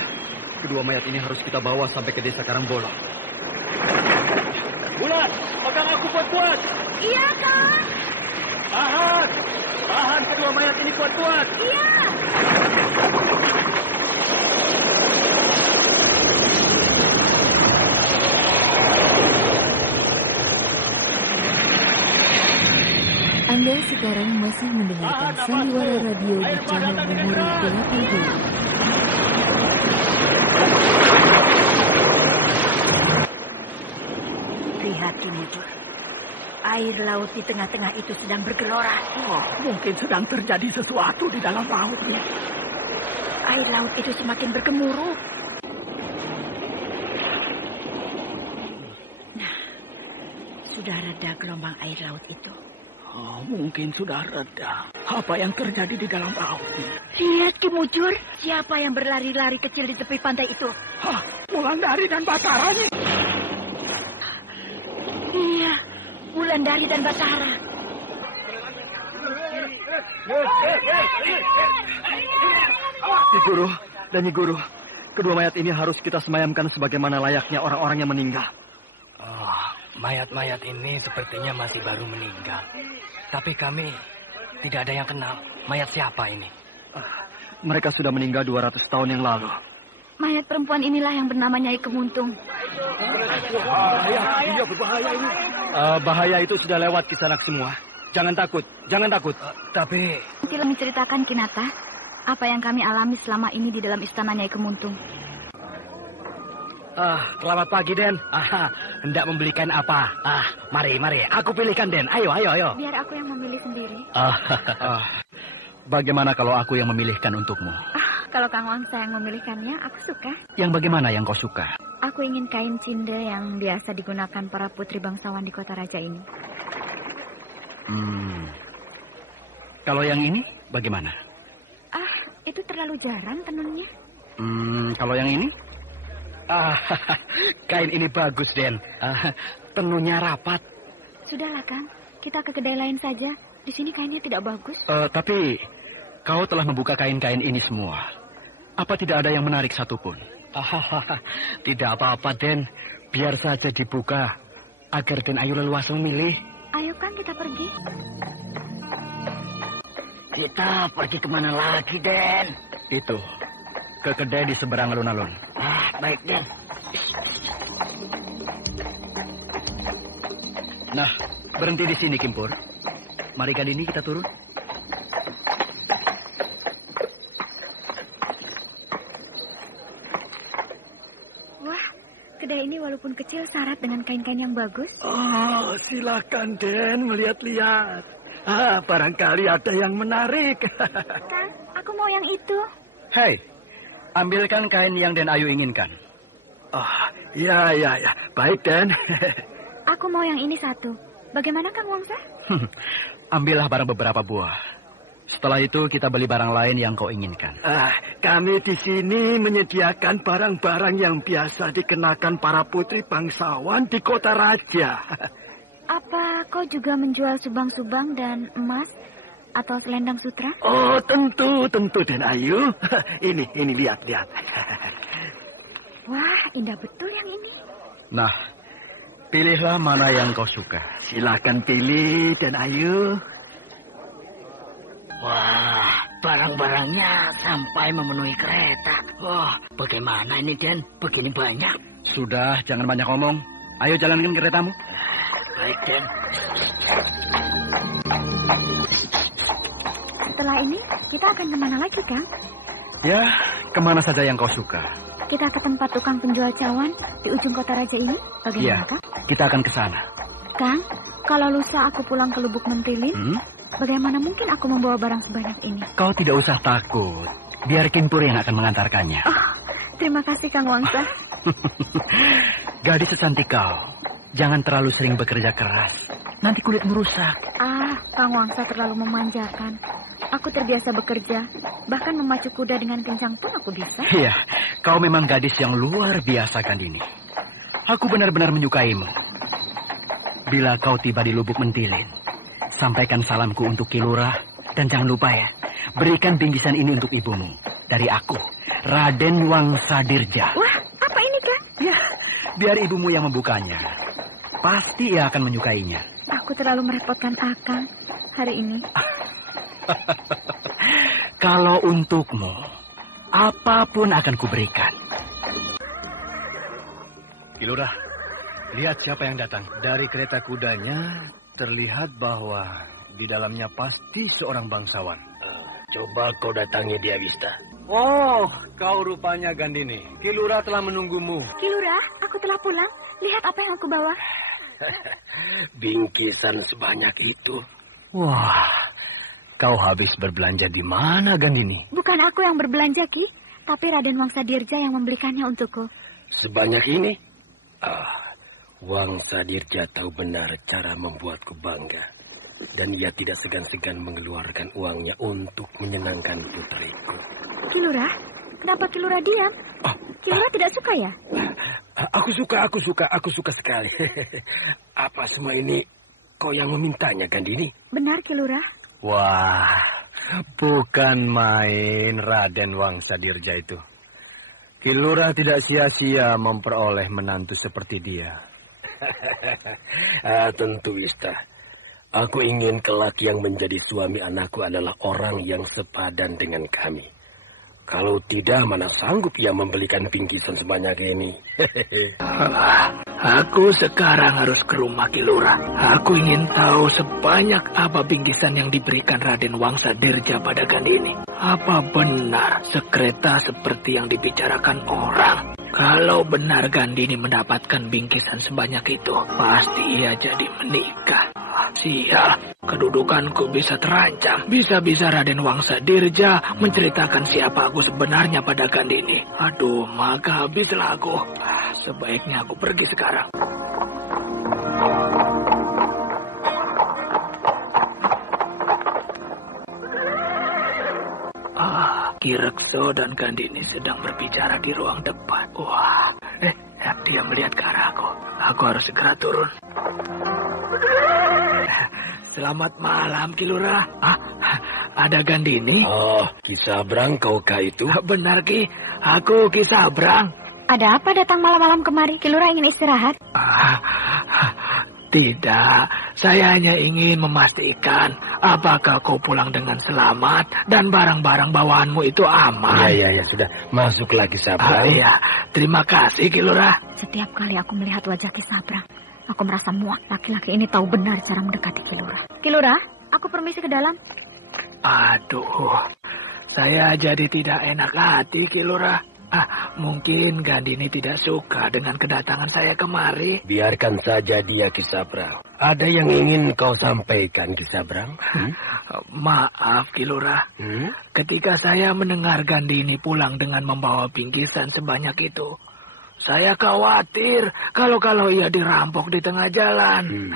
kedua mayat ini harus kita bawa sampai ke desa Karangbolo. Wulan, pegang aku kuat-kuat. Iya, Kang. Tahan kedua mayat ini kuat-kuat. Iya. Anda sekarang masih mendengarkan Sandiwara Radio di channel Memori 80. Lihat, Ki Mujur. Air laut di tengah-tengah itu sedang bergelora. Oh, mungkin sedang terjadi sesuatu di dalam laut ini. Air laut itu semakin bergemuruh. Nah, sudah reda gelombang air laut itu. Oh, mungkin sudah reda. Apa yang terjadi di dalam laut ini? Lihat, Ki Mujur. Siapa yang berlari-lari kecil di tepi pantai itu? Hah, Wulandari dan Bataranya. Iya, Wulandari dan Batara. Nyi Guru dan Nyi Guru, kedua mayat ini harus kita semayamkan sebagaimana layaknya orang-orang yang meninggal. Oh, mayat-mayat ini sepertinya masih baru meninggal. Tapi kami tidak ada yang kenal. Mayat siapa ini? Mereka sudah meninggal 200 tahun yang lalu. Mayat perempuan inilah yang bernama Nyai Kemuntung. Bahaya, berbahaya ini. Bahaya itu sudah lewat Kisanak semua. Jangan takut, jangan takut. Tapi... Sila menceritakan Kinata, apa yang kami alami selama ini di dalam istana Nyai Kemuntung. Selamat pagi, Den. Hendak membelikan apa? Mari, aku pilihkan, Den. Ayo. Biar aku yang memilih sendiri. Bagaimana kalau aku yang memilihkan untukmu? Kalau Kang Wangsa yang memilihkannya, aku suka. Yang bagaimana yang kau suka? Aku ingin kain cinde yang biasa digunakan para putri bangsawan di kota raja ini. Kalau yang ini, bagaimana? Itu terlalu jarang tenunnya. Kalau yang ini? Kain ini bagus, Den. Tenunnya rapat. Sudahlah, Kang. Kita ke kedai lain saja. Di sini kainnya tidak bagus. Tapi kau telah membuka kain-kain ini semua. Apa tidak ada yang menarik satupun? Tidak apa-apa, Den. Biar saja dibuka. Agar Den Ayu leluasa memilih. Ayo, Kang, kita pergi. Kita pergi kemana lagi, Den? Itu. Ke kedai di seberang alun-alun. Baik, Den. Nah, berhenti di sini, Kimpur. Mari kali ini kita turun. Wah, kedai ini walaupun kecil syarat dengan kain-kain yang bagus. Silakan, Den, melihat-lihat. Barangkali ada yang menarik. Kang, aku mau yang itu. Hei, ambilkan kain yang Den Ayu inginkan. Ya. Baik, Den. Aku mau yang ini satu. Bagaimana, Kang Wangsa? Ambillah barang beberapa buah. Setelah itu kita beli barang lain yang kau inginkan. Kami di sini menyediakan barang-barang yang biasa dikenakan para putri bangsawan di kota raja. Apa kau juga menjual subang-subang dan emas atau selendang sutra? Oh, tentu, Den Ayu. Ini lihat. Wah, indah betul yang ini. Nah, pilihlah mana yang kau suka. Silakan pilih, Den Ayu. Wah, barang-barangnya sampai memenuhi kereta. Wah, bagaimana ini, Den? Begini banyak. Sudah, jangan banyak ngomong. Ayo jalankan keretamu. Baik, Den. Setelah ini, kita akan kemana lagi, Kang? Ya, kemana saja yang kau suka. Kita ke tempat tukang penjual cawan di ujung kota raja ini? Bagaimana, Kang? Kita akan ke sana. Kang, kalau lusa aku pulang ke Lubuk Mentilin, bagaimana mungkin aku membawa barang sebanyak ini? Kau tidak usah takut. Biar Kimpur yang akan mengantarkannya. Terima kasih, Kang Wangsa. Gadis secantik kau, jangan terlalu sering bekerja keras. Nanti kulitmu rusak. Kang Wangsa terlalu memanjakan. Aku terbiasa bekerja, bahkan memacu kuda dengan kencang pun aku bisa. Iya, kau memang gadis yang luar biasa, Kandini. Aku benar-benar menyukaimu. Bila kau tiba di Lubuk Mentilin, sampaikan salamku untuk Kilurah. Dan jangan lupa ya, berikan bingkisan ini untuk ibumu. Dari aku, Raden Wangsa Dirja. Wah, apa ini, Kang? Ya, biar ibumu yang membukanya. Pasti ia akan menyukainya. Aku terlalu merepotkan Akang hari ini. Kalau untukmu, apapun akan kuberikan. Kilurah, lihat siapa yang datang. Dari kereta kudanya, terlihat bahwa di dalamnya pasti seorang bangsawan. Coba kau datangi dia, Wista. Oh, kau rupanya Gandini. Ki Lurah telah menunggumu. Ki Lurah, aku telah pulang. Lihat apa yang aku bawa. Bingkisan sebanyak itu. Wah, kau habis berbelanja di mana, Gandini? Bukan aku yang berbelanja, Ki. Tapi Raden Wangsadirja yang membelikannya untukku. Sebanyak ini? Wangsadirja tahu benar cara membuatku bangga. Dan ia tidak segan-segan mengeluarkan uangnya untuk menyenangkan putriku. Ki Lurah, kenapa Ki Lurah diam? Ki Lurah tidak suka ya? Aku suka sekali. Apa semua ini kau yang memintanya, Gandini? Benar, Ki Lurah. Wah, bukan main Raden Wangsadirja itu. Ki Lurah tidak sia-sia memperoleh menantu seperti dia. Tentu, Wista. Aku ingin kelak yang menjadi suami anakku adalah orang yang sepadan dengan kami. Kalau tidak, mana sanggup ia membelikan bingkisan sebanyak ini. Aku sekarang harus ke rumah Ki Lurah. Aku ingin tahu sebanyak apa bingkisan yang diberikan Raden Wangsadirja pada Gandini. Apa benar sekreta seperti yang dibicarakan orang? Kalau benar Gandini mendapatkan bingkisan sebanyak itu, pasti ia jadi menikah. Sial, kedudukanku bisa terancam. Bisa-bisa Raden Wangsadirja menceritakan siapa aku sebenarnya pada Gandini. Aduh, maka habislah aku. Sebaiknya aku pergi sekarang. Ki Rekso dan Gandini sedang berbicara di ruang depan. Wah, dia melihat ke arahku. Aku harus segera turun. Selamat malam, Ki Lurah. Ada Gandini? Oh, Ki Sabrang kaukah itu? Benar, Ki. Aku Ki Sabrang. Ada apa datang malam-malam kemari? Ki Lurah ingin istirahat? Tidak, saya hanya ingin memastikan apakah kau pulang dengan selamat dan barang-barang bawaanmu itu aman. Ya, sudah. Masuk lagi, Sabrang. Iya, terima kasih, Ki Lurah. Setiap kali aku melihat wajah Ki Sabrang, aku merasa muak. Laki-laki ini tahu benar cara mendekati Ki Lurah. Ki Lurah, aku permisi ke dalam. Aduh, saya jadi tidak enak hati, Ki Lurah. Mungkin Gandini tidak suka dengan kedatangan saya kemari. Biarkan saja dia, Ki Sabrang. Ada yang ingin kau sampaikan, Ki Sabrang? Maaf, Ki Lurah. Ketika saya mendengar Gandini pulang dengan membawa bingkisan sebanyak itu, saya khawatir kalau ia dirampok di tengah jalan.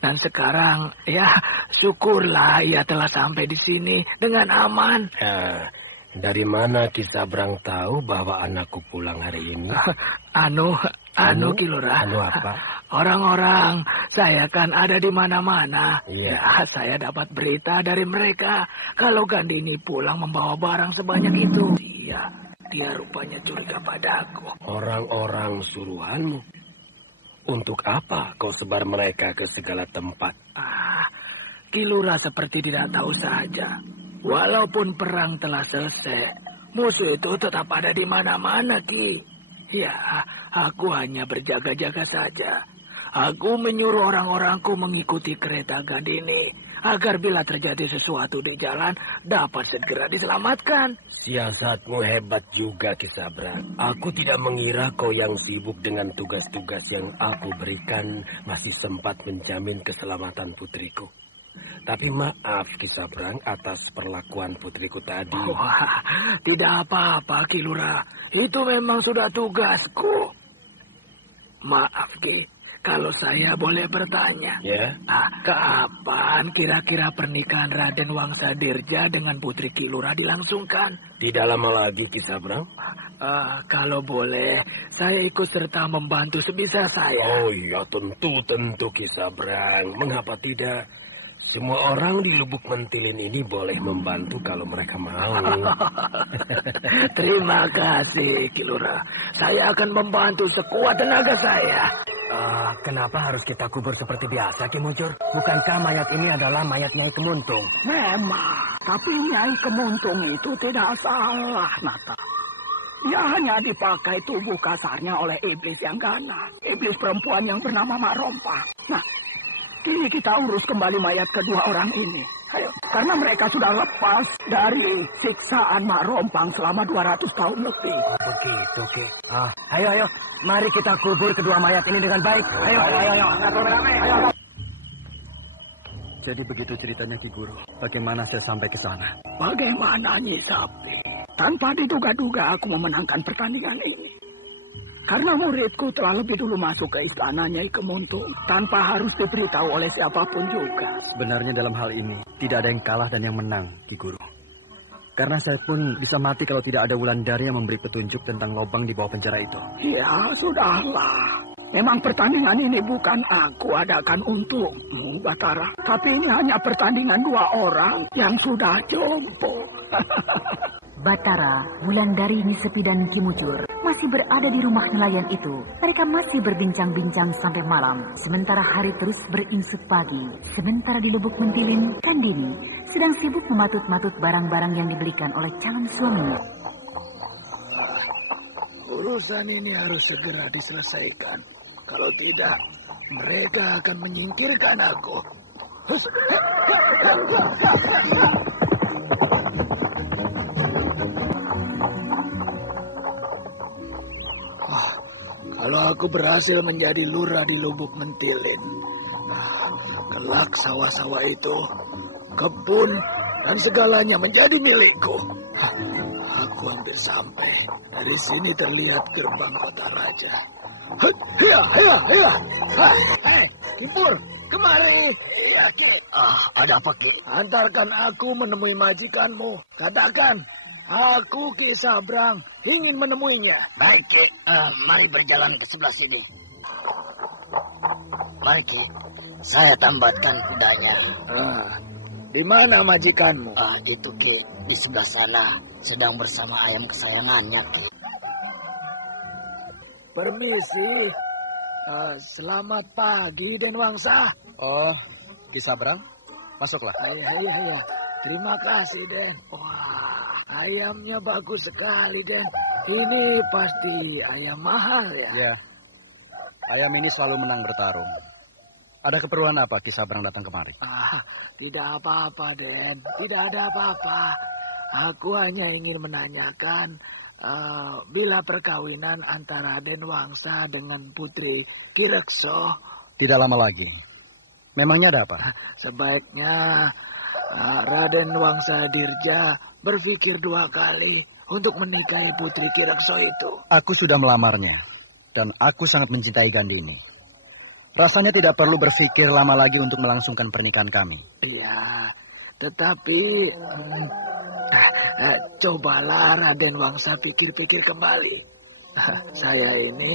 Dan sekarang, ya, syukurlah ia telah sampai di sini dengan aman. Dari mana Ki Sabrang tahu bahwa anakku pulang hari ini? Anu Ki Lurah. Anu apa? Orang-orang saya kan ada di mana-mana. Iya. Ya, saya dapat berita dari mereka kalau Gandini pulang membawa barang sebanyak itu. Dia rupanya curiga padaku. Orang-orang suruhanmu? Untuk apa kau sebar mereka ke segala tempat? Ki Lurah seperti tidak tahu saja. Walaupun perang telah selesai, musuh itu tetap ada di mana-mana, Ki. Ya, aku hanya berjaga-jaga saja. Aku menyuruh orang-orangku mengikuti kereta Gandini, agar bila terjadi sesuatu di jalan, dapat segera diselamatkan. Siasatmu hebat juga, Ki Sabrang. Aku tidak mengira kau yang sibuk dengan tugas-tugas yang aku berikan masih sempat menjamin keselamatan putriku. Tapi maaf, Ki Sabrang, atas perlakuan putriku tadi. Tidak apa-apa, Ki Lurah. Itu memang sudah tugasku. Maaf, Ki, kalau saya boleh bertanya. Ya? Kapan kira-kira pernikahan Raden Wangsadirja dengan putri Ki Lurah dilangsungkan? Tidak lama lagi, Ki Sabrang. Kalau boleh, saya ikut serta membantu sebisa saya. Oh iya, tentu, Ki Sabrang. Mengapa tidak? Semua orang di Lubuk Mentilin ini boleh membantu kalau mereka mau. Terima kasih, Ki Lurah. Saya akan membantu sekuat tenaga saya. Kenapa harus kita kubur seperti biasa, Ki Muncur? Bukankah mayat ini adalah mayat Nyai Kemuntung? Memang, tapi Nyai Kemuntung itu tidak salah, Nata. Ia hanya dipakai tubuh kasarnya oleh iblis yang ganas. Iblis perempuan yang bernama Mak Rompang. Nah, kini kita urus kembali mayat kedua orang ini. Ayo, karena mereka sudah lepas dari siksaan Mak Rompang selama 200 tahun lebih. Oh, begitu, Ki. Ayo. Mari kita kubur kedua mayat ini dengan baik. Ayo. Ayo. Jadi begitu ceritanya Ki Guru. Bagaimana saya sampai ke sana? Bagaimana Nyi Sapi? Tanpa diduga-duga aku memenangkan pertandingan ini. Karena muridku telah lebih dulu masuk ke istana Nyai Kemuntung tanpa harus diberitahu oleh siapapun juga. Sebenarnya dalam hal ini tidak ada yang kalah dan yang menang, Ki Guru. Karena saya pun bisa mati kalau tidak ada Wulandari yang memberi petunjuk tentang lubang di bawah penjara itu. Ya, sudahlah. Memang pertandingan ini bukan aku adakan untukmu, Batara. Tapi ini hanya pertandingan dua orang yang sudah jompo. Batara, Wulandari, Nyi Sepi, dan Ki Mujur masih berada di rumah nelayan itu. Mereka masih berbincang-bincang sampai malam. Sementara hari terus berinsut pagi. Sementara di Lubuk Mentilin, Kandini sedang sibuk mematut-matut barang-barang yang dibelikan oleh calon suaminya. Urusan ini harus segera diselesaikan. Kalau tidak, mereka akan menyingkirkan aku. Kalau aku berhasil menjadi lurah di Lubuk Mentilin, kelak sawah-sawah itu, kebun, dan segalanya menjadi milikku. Aku hampir sampai. Dari sini terlihat gerbang kota raja. Hei, Impur, kemari. Ya, Ki. Ada apa, Ki? Antarkan aku menemui majikanmu. Katakan, aku Ki Sabrang ingin menemuinya. Baik, Ki. Mari berjalan ke sebelah sini. Mari, Ki. Saya tambatkan kudanya. Di mana majikanmu? Itu, Ki. Di sebelah sana. Sedang bersama ayam kesayangannya, Ki. Permisi. Selamat pagi, Denwangsa. Oh, Ki Sabrang. Masuklah. Iya. Terima kasih, Den. Wah, ayamnya bagus sekali, Den. Ini pasti ayam mahal ya? Iya. Ayam ini selalu menang bertarung. Ada keperluan apa Ki Sabrang datang kemari? Tidak apa-apa, Den. Tidak ada apa-apa. Aku hanya ingin menanyakan bila perkawinan antara Denwangsa dengan Putri Ki Rekso. Tidak lama lagi. Memangnya ada apa? Sebaiknya Raden Wangsa Dirja berpikir dua kali untuk menikahi Putri Ki Rekso itu. Aku sudah melamarnya. Dan aku sangat mencintai Gandimu. Rasanya tidak perlu berpikir lama lagi untuk melangsungkan pernikahan kami. Iya, tetapi cobalah Raden Wangsa pikir-pikir kembali. Saya ini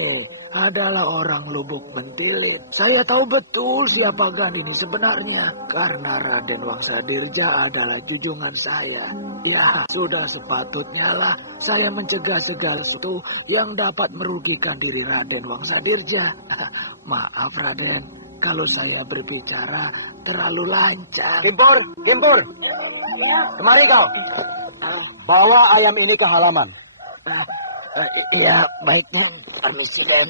adalah orang Lubuk Mentilin. Saya tahu betul siapa Gandini sebenarnya. Karena Raden Wangsa Dirja adalah junjungan saya. Ya, sudah sepatutnya lah saya mencegah segala sesuatu yang dapat merugikan diri Raden Wangsa Dirja. Maaf, Raden, kalau saya berbicara terlalu lancang. Kimpur. Kemari kau. Bawa ayam ini ke halaman. Iya, baiknya, permisi, Den.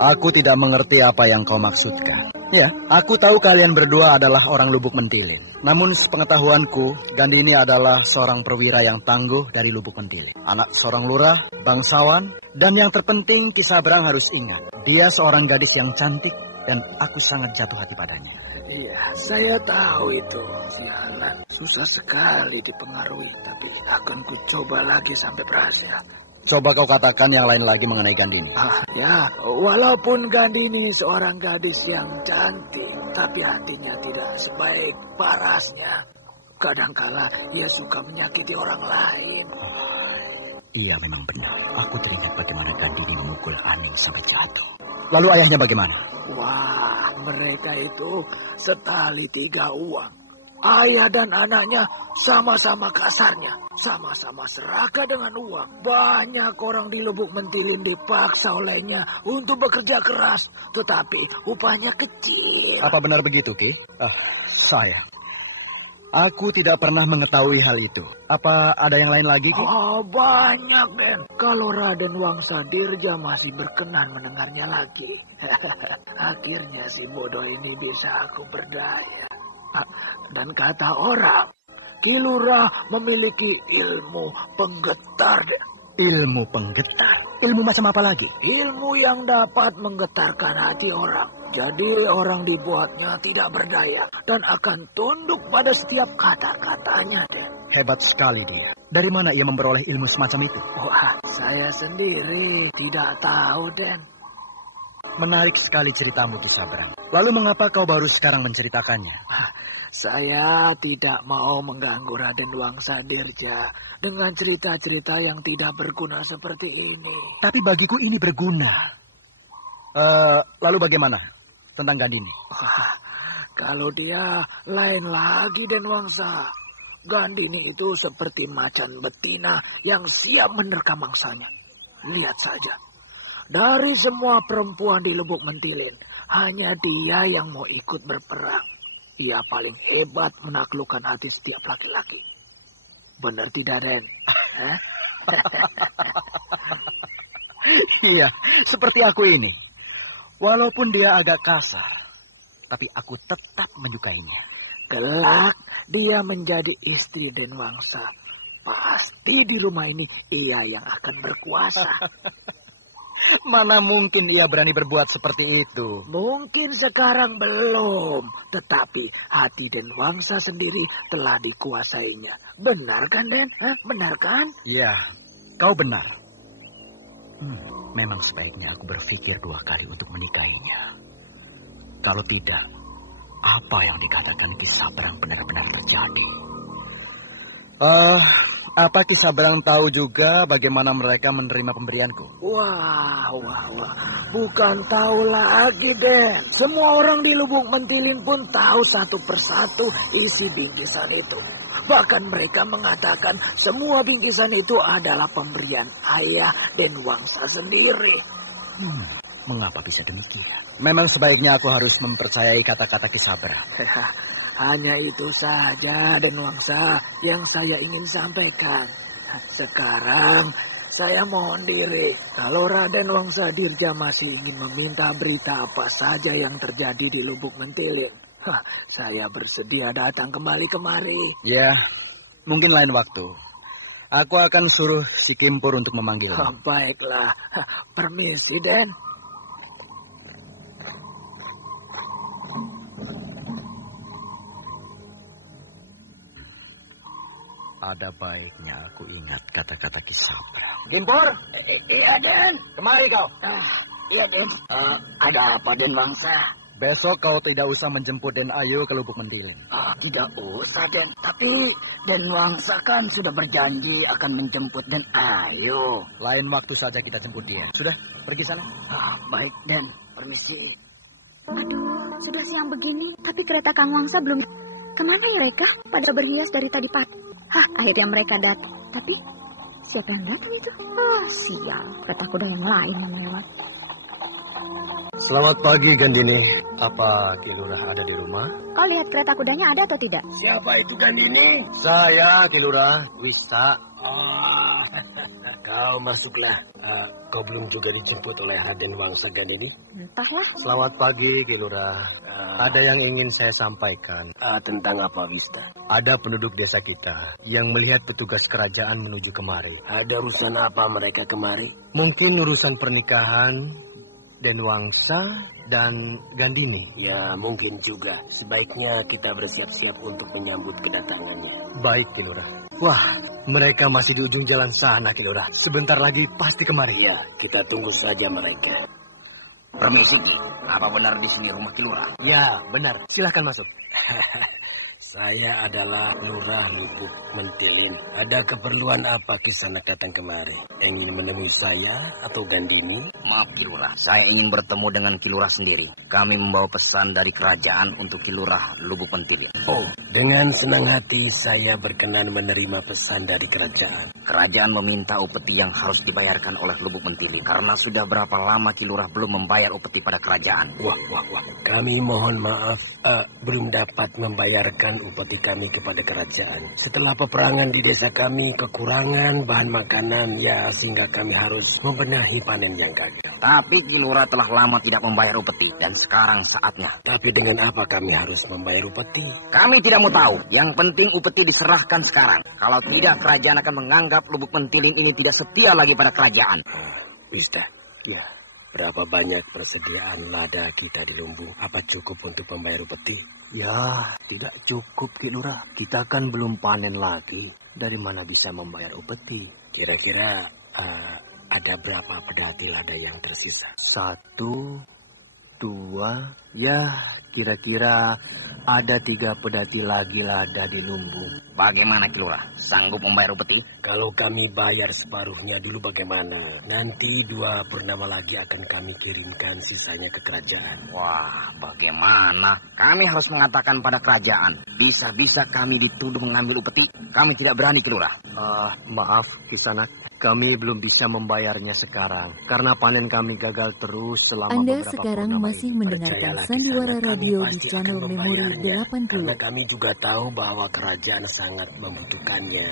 Aku tidak mengerti apa yang kau maksudkan. Ya, aku tahu kalian berdua adalah orang Lubuk Mentilin. Namun sepengetahuanku, Gandini adalah seorang perwira yang tangguh dari Lubuk Mentilin. Anak seorang lurah, bangsawan, dan yang terpenting Ki Sabrang harus ingat. Dia seorang gadis yang cantik dan aku sangat jatuh hati padanya. Iya, saya tahu itu. Sialan, susah sekali dipengaruhi, tapi akan ku coba lagi sampai berhasil. Coba kau katakan yang lain lagi mengenai Gandini. Ya, walaupun Gandini seorang gadis yang cantik, tapi hatinya tidak sebaik parasnya. Kadangkala ia suka menyakiti orang lain. Iya, memang benar. Aku teringat bagaimana Gandini memukul Aning sampai jatuh. Lalu ayahnya bagaimana? Wah, mereka itu setali 3 uang. Ayah dan anaknya sama-sama kasarnya, sama-sama serakah dengan uang. Banyak orang di Lubuk Mentilin dipaksa olehnya untuk bekerja keras, tetapi upahnya kecil. Apa benar begitu, Ki? Sayang. Aku tidak pernah mengetahui hal itu. Apa ada yang lain lagi, Ki? Oh, banyak, Den. Kalau Raden Wangsa Dirja masih berkenan mendengarnya lagi. Akhirnya si bodoh ini bisa aku berdaya. Dan kata orang, Ki Lurah memiliki ilmu penggetar. Ilmu penggetar? Ilmu macam apa lagi? Ilmu yang dapat menggetarkan hati orang. Jadi orang dibuatnya tidak berdaya dan akan tunduk pada setiap kata-katanya, Den. Hebat sekali dia. Dari mana ia memperoleh ilmu semacam itu? Wah, saya sendiri tidak tahu, Den. Menarik sekali ceritamu, Ki Sabrang. Lalu mengapa kau baru sekarang menceritakannya? Saya tidak mau mengganggu Raden Wangsa Dirja dengan cerita-cerita yang tidak berguna seperti ini. Tapi bagiku ini berguna. Lalu bagaimana tentang Gandini? Kalau dia lain lagi, Den Wangsa. Gandini itu seperti macan betina yang siap menerkam mangsanya. Lihat saja. Dari semua perempuan di Lubuk Mentilin, hanya dia yang mau ikut berperang. Ia paling hebat menaklukkan hati setiap laki-laki. Benar tidak, Den? Iya, seperti aku ini. Walaupun dia agak kasar, tapi aku tetap menyukainya. Kelak dia menjadi istri Den Wangsa. Pasti di rumah ini ia yang akan berkuasa. Mana mungkin ia berani berbuat seperti itu? Mungkin sekarang belum, tetapi hati Den Wangsa sendiri telah dikuasainya. Benar kan, Den? Benar kan? Ya, kau benar. Memang sebaiknya aku berpikir 2 kali untuk menikahinya. Kalau tidak, apa yang dikatakan Ki Sabrang benar-benar terjadi. Apa Ki Sabrang tahu juga bagaimana mereka menerima pemberianku? Wah. Bukan tahu lagi, Den. Semua orang di Lubuk Mentilin pun tahu satu persatu isi bingkisan itu. Bahkan mereka mengatakan semua bingkisan itu adalah pemberian ayah Den Wangsa sendiri. Mengapa bisa demikian? Memang sebaiknya aku harus mempercayai kata-kata Ki Sabrang. Hanya itu saja, Den Wangsa, yang saya ingin sampaikan. Sekarang, saya mohon diri. Kalau Raden Wangsa Dirja masih ingin meminta berita apa saja yang terjadi di Lubuk Mentilin, saya bersedia datang kembali kemari. Ya, mungkin lain waktu. Aku akan suruh si Kimpur untuk memanggilnya. Baiklah, permisi, Den. Ada baiknya aku ingat kata-kata Ki Sabrang. Kimpur? Iya, Den. Kemari kau. Iya, Den. Ada apa, Den Wangsa? Besok kau tidak usah menjemput Den Ayu ke Lubuk Mentilin. Tidak usah, Den. Tapi Den Wangsa kan sudah berjanji akan menjemput Den Ayu. Lain waktu saja kita jemput dia. Sudah, pergi sana. Baik, Den. Permisi. Aduh, sudah siang begini, tapi kereta Kang Wangsa belum. Kemana mereka? Pada berhias dari tadi pagi. Akhirnya mereka datang. Tapi siapa yang datang itu? Sial, kereta kuda yang lain yang lewat. Selamat pagi, Gandini. Apa Ki Lurah ada di rumah? Kau lihat kereta kudanya ada atau tidak? Siapa itu, Gandini? Saya, Ki Lurah, Wista. Kau masuklah. Kau belum juga dijemput oleh Raden Wangsa, Gandini? Entahlah. Selamat pagi, Ki Lurah. Ada yang ingin saya sampaikan. Tentang apa, Wista? Ada penduduk desa kita yang melihat petugas kerajaan menuju kemari. Ada urusan apa mereka kemari? Mungkin urusan pernikahan Den Wangsa dan Gandini. Ya, mungkin juga. Sebaiknya kita bersiap-siap untuk menyambut kedatangannya. Baik, Ki Lurah. Wah, mereka masih di ujung jalan sana, Ki Lurah. Sebentar lagi pasti kemari. Ya, kita tunggu saja mereka. Permisi, Ki. Apa benar di sini rumah Ki Lurah? Ya, benar. Silahkan masuk. Saya adalah Lurah Lubuk Mentilin. Ada keperluan apa Kisana datang kemari? Ingin menemui saya atau Gandini? Maaf Ki Lurah, saya ingin bertemu dengan Ki Lurah sendiri. Kami membawa pesan dari kerajaan untuk Ki Lurah Lubuk Mentilin. Oh, dengan senang hati saya berkenan menerima pesan dari kerajaan. Kerajaan meminta upeti yang harus dibayarkan oleh Lubuk Mentilin karena sudah berapa lama Ki Lurah belum membayar upeti pada kerajaan. Wah. Kami mohon maaf, belum dapat membayarkan mengantarkan upeti kami kepada kerajaan. Setelah peperangan di desa kami kekurangan bahan makanan, ya sehingga kami harus membenahi panen yang gagal. Tapi Ki Lurah telah lama tidak membayar upeti dan sekarang saatnya. Tapi dengan apa kami harus membayar upeti? Kami tidak mau tahu. Yang penting upeti diserahkan sekarang. Kalau tidak, kerajaan akan menganggap Lubuk Mentiling ini tidak setia lagi pada kerajaan. Bisa. Ya. Berapa banyak persediaan lada kita di Lumbung? Apa cukup untuk membayar upeti? Ya, tidak cukup, Ki Lurah. Kita kan belum panen lagi. Dari mana bisa membayar upeti? Kira-kira ada berapa pedati lada yang tersisa? 1, 2, ya kira-kira ada 3 pedati lagi lada di Lumbung. Bagaimana Ki Lurah? Sanggup membayar upeti? Kalau kami bayar separuhnya dulu bagaimana? Nanti 2 purnama lagi akan kami kirimkan sisanya ke kerajaan. Wah, bagaimana? Kami harus mengatakan pada kerajaan. Bisa-bisa kami dituduh mengambil upeti. Kami tidak berani Ki Lurah. Maaf Kisanak. Kami belum bisa membayarnya sekarang karena panen kami gagal terus selama Anda beberapa sekarang masih mendengarkan Sandiwara Radio di channel Memori 80. Karena kami juga tahu bahwa kerajaan sangat membutuhkannya.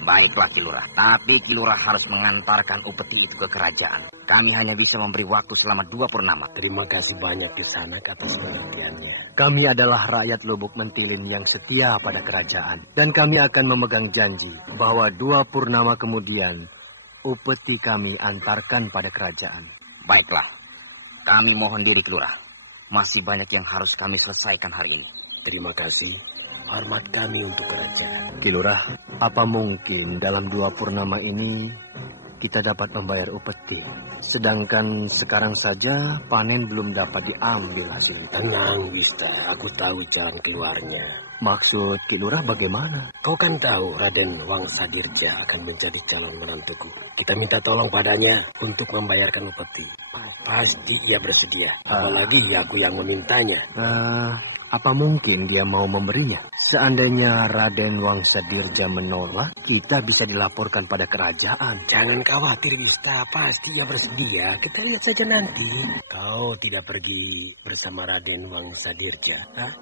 Baiklah Ki Lurah. Tapi Ki Lurah harus mengantarkan upeti itu ke kerajaan. Kami hanya bisa memberi waktu selama 2 purnama. Terima kasih banyak Kisanak atas pengertiannya. Kami adalah rakyat Lubuk Mentilin yang setia pada kerajaan. Dan kami akan memegang janji bahwa 2 purnama kemudian upeti kami antarkan pada kerajaan. Baiklah, kami mohon diri Ki Lurah. Masih banyak yang harus kami selesaikan hari ini. Terima kasih. Hormat kami untuk kerajaan. Ki Lurah, apa mungkin dalam 2 purnama ini kita dapat membayar upeti? Sedangkan sekarang saja panen belum dapat diambil hasilnya. Tenang, Wista. Aku tahu jalan keluarnya. Maksud Ki Lurah bagaimana? Kau kan tahu Raden Wangsadirja akan menjadi calon menantuku. Kita minta tolong padanya untuk membayarkan upeti. Pasti ia bersedia. Apalagi aku yang memintanya. Apa mungkin dia mau memberinya? Seandainya Raden Wangsadirja menolak, kita bisa dilaporkan pada kerajaan. Jangan khawatir, Yusta. Pasti ia bersedia. Kita lihat saja nanti. Kau tidak pergi bersama Raden Wangsadirja.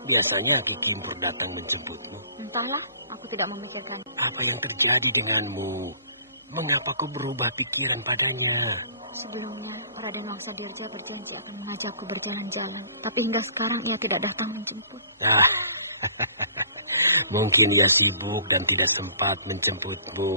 Biasanya Ki Kimpur datang menjemputmu. Entahlah, aku tidak memikirkan. Apa yang terjadi denganmu? Mengapa kau berubah pikiran padanya? Sebelumnya, Raden Wangsadirja berjanji akan mengajakku berjalan-jalan. Tapi hingga sekarang ia tidak datang menjemput. Mungkin ia sibuk dan tidak sempat menjemputmu.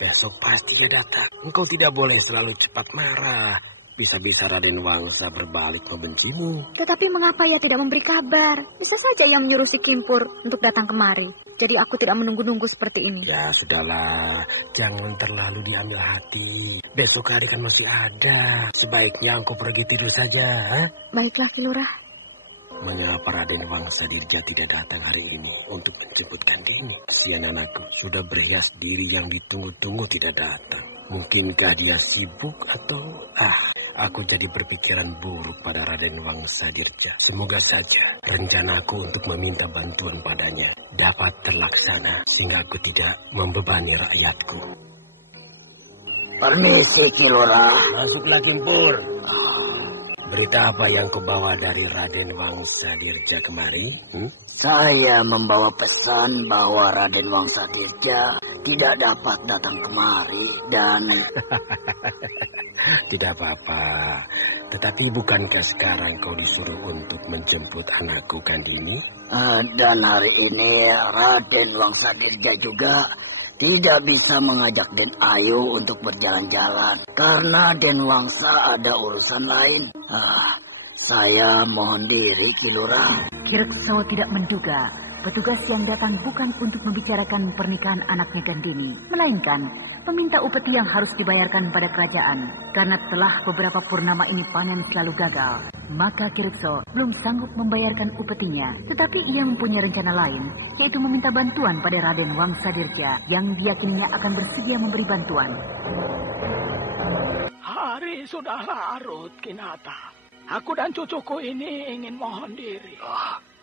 Besok pasti ia datang. Engkau tidak boleh selalu cepat marah. Bisa-bisa Raden Wangsa berbalik membencimu. Tetapi mengapa ia tidak memberi kabar? Bisa saja ia menyuruh si Kimpur untuk datang kemari. Jadi aku tidak menunggu-nunggu seperti ini. Ya sudahlah, jangan terlalu diambil hati. Besok hari kan masih ada. Sebaiknya engkau pergi tidur saja. Baiklah Ki Lurah. Mengapa Raden Wangsadirja tidak datang hari ini untuk menjemput Gandini? Kasihan anakku, sudah berhias diri yang ditunggu-tunggu tidak datang. Mungkinkah dia sibuk atau... aku jadi berpikiran buruk pada Raden Wangsadirja. Semoga saja rencanaku untuk meminta bantuan padanya dapat terlaksana sehingga aku tidak membebani rakyatku. Permisi Ki Lurah. Masuklah Kimpur. Berita apa yang kau bawa dari Raden Wangsadirja kemari? Saya membawa pesan bahwa Raden Wangsadirja tidak dapat datang kemari dan... Tidak apa-apa. Tetapi bukankah sekarang kau disuruh untuk menjemput anakku Gandini? Dan hari ini Raden Wangsadirja juga tidak bisa mengajak Den Ayu untuk berjalan-jalan karena Den Wangsa ada urusan lain. Saya mohon diri Ki Lurah. Kirekso tidak menduga petugas yang datang bukan untuk membicarakan pernikahan anaknya Gandini, melainkan meminta upeti yang harus dibayarkan pada kerajaan. Karena telah beberapa purnama ini panen selalu gagal, maka Kirekso belum sanggup membayarkan upetinya. Tetapi ia mempunyai rencana lain, yaitu meminta bantuan pada Raden Wangsadirja yang diyakininya akan bersedia memberi bantuan. Hari sudah larut, Kinata. Aku dan cucuku ini ingin mohon diri.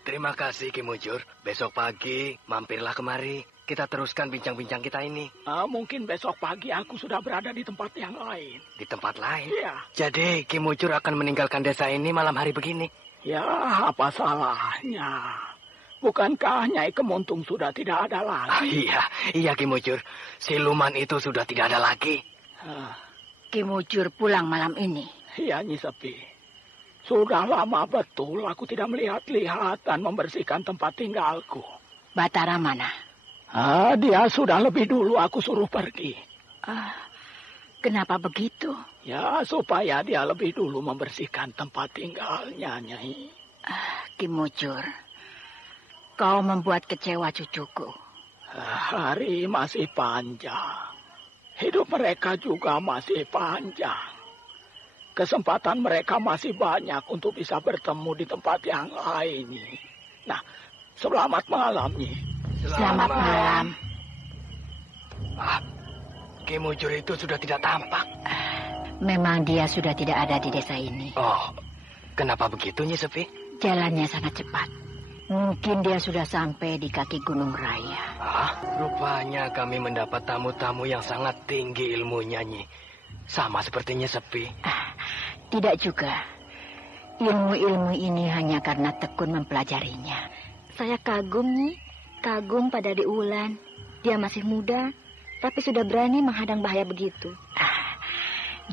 Terima kasih Ki Mujur. Besok pagi mampirlah kemari. Kita teruskan bincang-bincang kita ini. Mungkin besok pagi aku sudah berada di tempat yang lain. Di tempat lain? Iya. Jadi Ki Mujur akan meninggalkan desa ini malam hari begini? Ya, apa salahnya? bukankah Nyai Kemuntung sudah tidak ada lagi? Iya Ki Mujur. Siluman itu sudah tidak ada lagi. Ki Mujur pulang malam ini. Iya, Nyi Sepi. Sudah lama betul aku tidak melihat-lihat dan membersihkan tempat tinggalku. Batara mana? Dia sudah lebih dulu aku suruh pergi. Kenapa begitu? Ya, supaya dia lebih dulu membersihkan tempat tinggalnya, Nyai. Ki Mujur, kau membuat kecewa cucuku. Hari masih panjang. Hidup mereka juga masih panjang. Kesempatan mereka masih banyak untuk bisa bertemu di tempat yang lain. Nah, selamat malam, Nyi. Selamat malam. Ki Mujur itu sudah tidak tampak. Memang dia sudah tidak ada di desa ini. Oh, kenapa begitu, Nyi Sepi? Jalannya sangat cepat. Mungkin dia sudah sampai di kaki Gunung Raya. Rupanya kami mendapat tamu-tamu yang sangat tinggi ilmunya, Nyi. Sama seperti Nyi Sepi. Tidak juga. Ilmu-ilmu ini hanya karena tekun mempelajarinya. Saya kagum, Nyi. Kagum pada Di Wulan. Dia masih muda, tapi sudah berani menghadang bahaya begitu.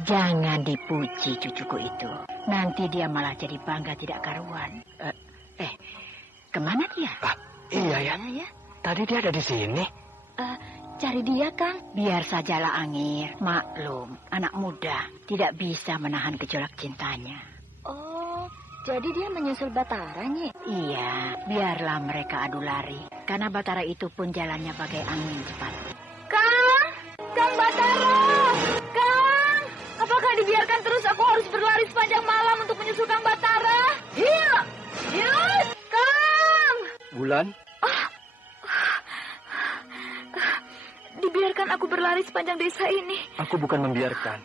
Jangan dipuji cucuku itu. Nanti dia malah jadi bangga tidak karuan. Kemana dia? Iya ya. Tadi dia ada di sini. Cari dia, Kang. Biar sajalah Angir. Maklum, anak muda tidak bisa menahan gejolak cintanya. Oh, jadi dia menyusul Batara, Nyi? Iya, biarlah mereka adu lari. Karena Batara itu pun jalannya bagai angin cepat. Kang Batara! Kang! Apakah dibiarkan terus aku harus berlari sepanjang malam untuk menyusul Kang Batara? Iya! Kang! Wulan? Dibiarkan aku berlari sepanjang desa ini. Aku bukan membiarkan,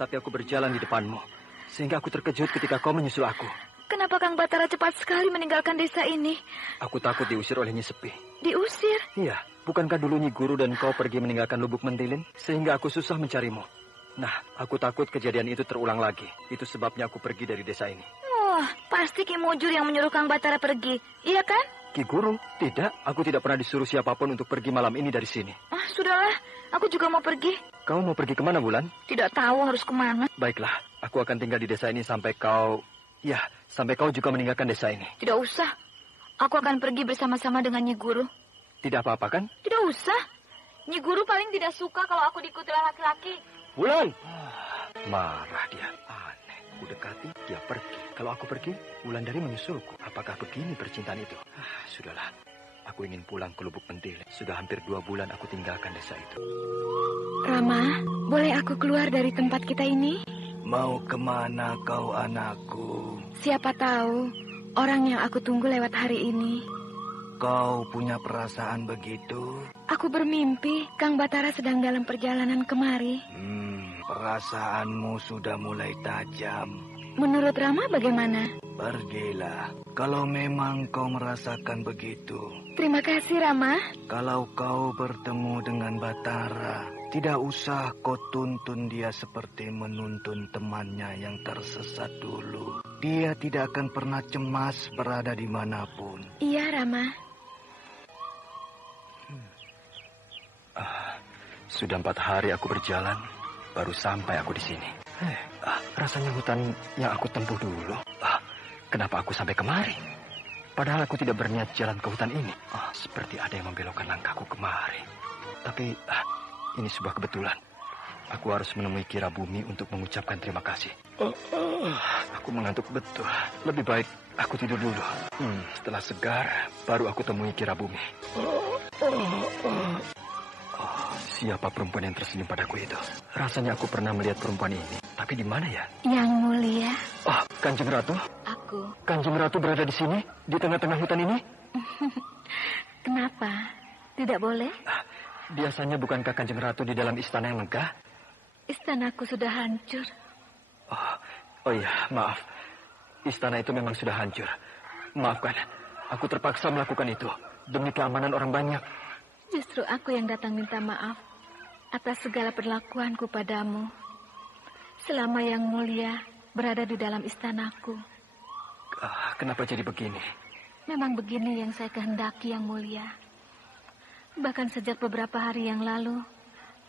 tapi aku berjalan di depanmu. Sehingga aku terkejut ketika kau menyusul aku. Kenapa Kang Batara cepat sekali meninggalkan desa ini? Aku takut diusir oleh Nyi Sepi. Diusir? Iya, bukankah dulu Nyi Guru dan kau pergi meninggalkan Lubuk Mentilin? Sehingga aku susah mencarimu. Nah, aku takut kejadian itu terulang lagi. Itu sebabnya aku pergi dari desa ini. Oh, pasti Ki Mujur yang menyuruh Kang Batara pergi, iya kan? Ki Guru, tidak. Aku tidak pernah disuruh siapapun untuk pergi malam ini dari sini. Sudahlah, aku juga mau pergi. Kau mau pergi kemana, Wulan? Tidak tahu harus kemana. Baiklah, aku akan tinggal di desa ini sampai kau... Ya, sampai kau juga meninggalkan desa ini. Tidak usah. Aku akan pergi bersama-sama dengan Nyi Guru. Tidak apa-apa, kan? Tidak usah. Nyi Guru paling tidak suka kalau aku diikuti oleh laki-laki. Wulan! Marah dia. Aneh. Ku dekati, dia pergi. Kalau aku pergi, Wulandari menyusulku. Apakah begini percintaan itu? Sudahlah. Aku ingin pulang ke Lubuk Mentilin. Sudah hampir 2 bulan aku tinggalkan desa itu. Rama, boleh aku keluar dari tempat kita ini? Mau kemana kau, anakku? Siapa tahu orang yang aku tunggu lewat hari ini. Kau punya perasaan begitu? Aku bermimpi Kang Batara sedang dalam perjalanan kemari. Perasaanmu sudah mulai tajam. Menurut Rama bagaimana? Pergilah, kalau memang kau merasakan begitu. Terima kasih, Rama. Kalau kau bertemu dengan Batara, tidak usah kau tuntun dia seperti menuntun temannya yang tersesat dulu. Dia tidak akan pernah cemas berada dimanapun. Iya, Rama. Sudah 4 hari aku berjalan, baru sampai aku di sini. Rasanya hutan yang aku tempuh dulu. Kenapa aku sampai kemari? Padahal aku tidak berniat jalan ke hutan ini. Seperti ada yang membelokkan langkahku kemari. Tapi ini sebuah kebetulan. Aku harus menemui Kira Bumi untuk mengucapkan terima kasih. Aku mengantuk betul. Lebih baik aku tidur dulu. Setelah segar, baru aku temui Kira Bumi. Siapa perempuan yang tersenyum padaku itu? Rasanya aku pernah melihat perempuan ini. Tapi di mana ya? Yang mulia. Kanjeng Ratu? Aku. Kanjeng Ratu berada di sini? Di tengah-tengah hutan ini? Kenapa? Tidak boleh? Biasanya bukankah Kanjeng Ratu di dalam istana yang megah? Istanaku sudah hancur. Oh iya, maaf. Istana itu memang sudah hancur. Maafkan, aku terpaksa melakukan itu. Demi keamanan orang banyak. Justru aku yang datang minta maaf atas segala perlakuanku padamu. Selama yang mulia berada di dalam istanaku. Kenapa jadi begini? Memang begini yang saya kehendaki, Yang Mulia. Bahkan sejak beberapa hari yang lalu,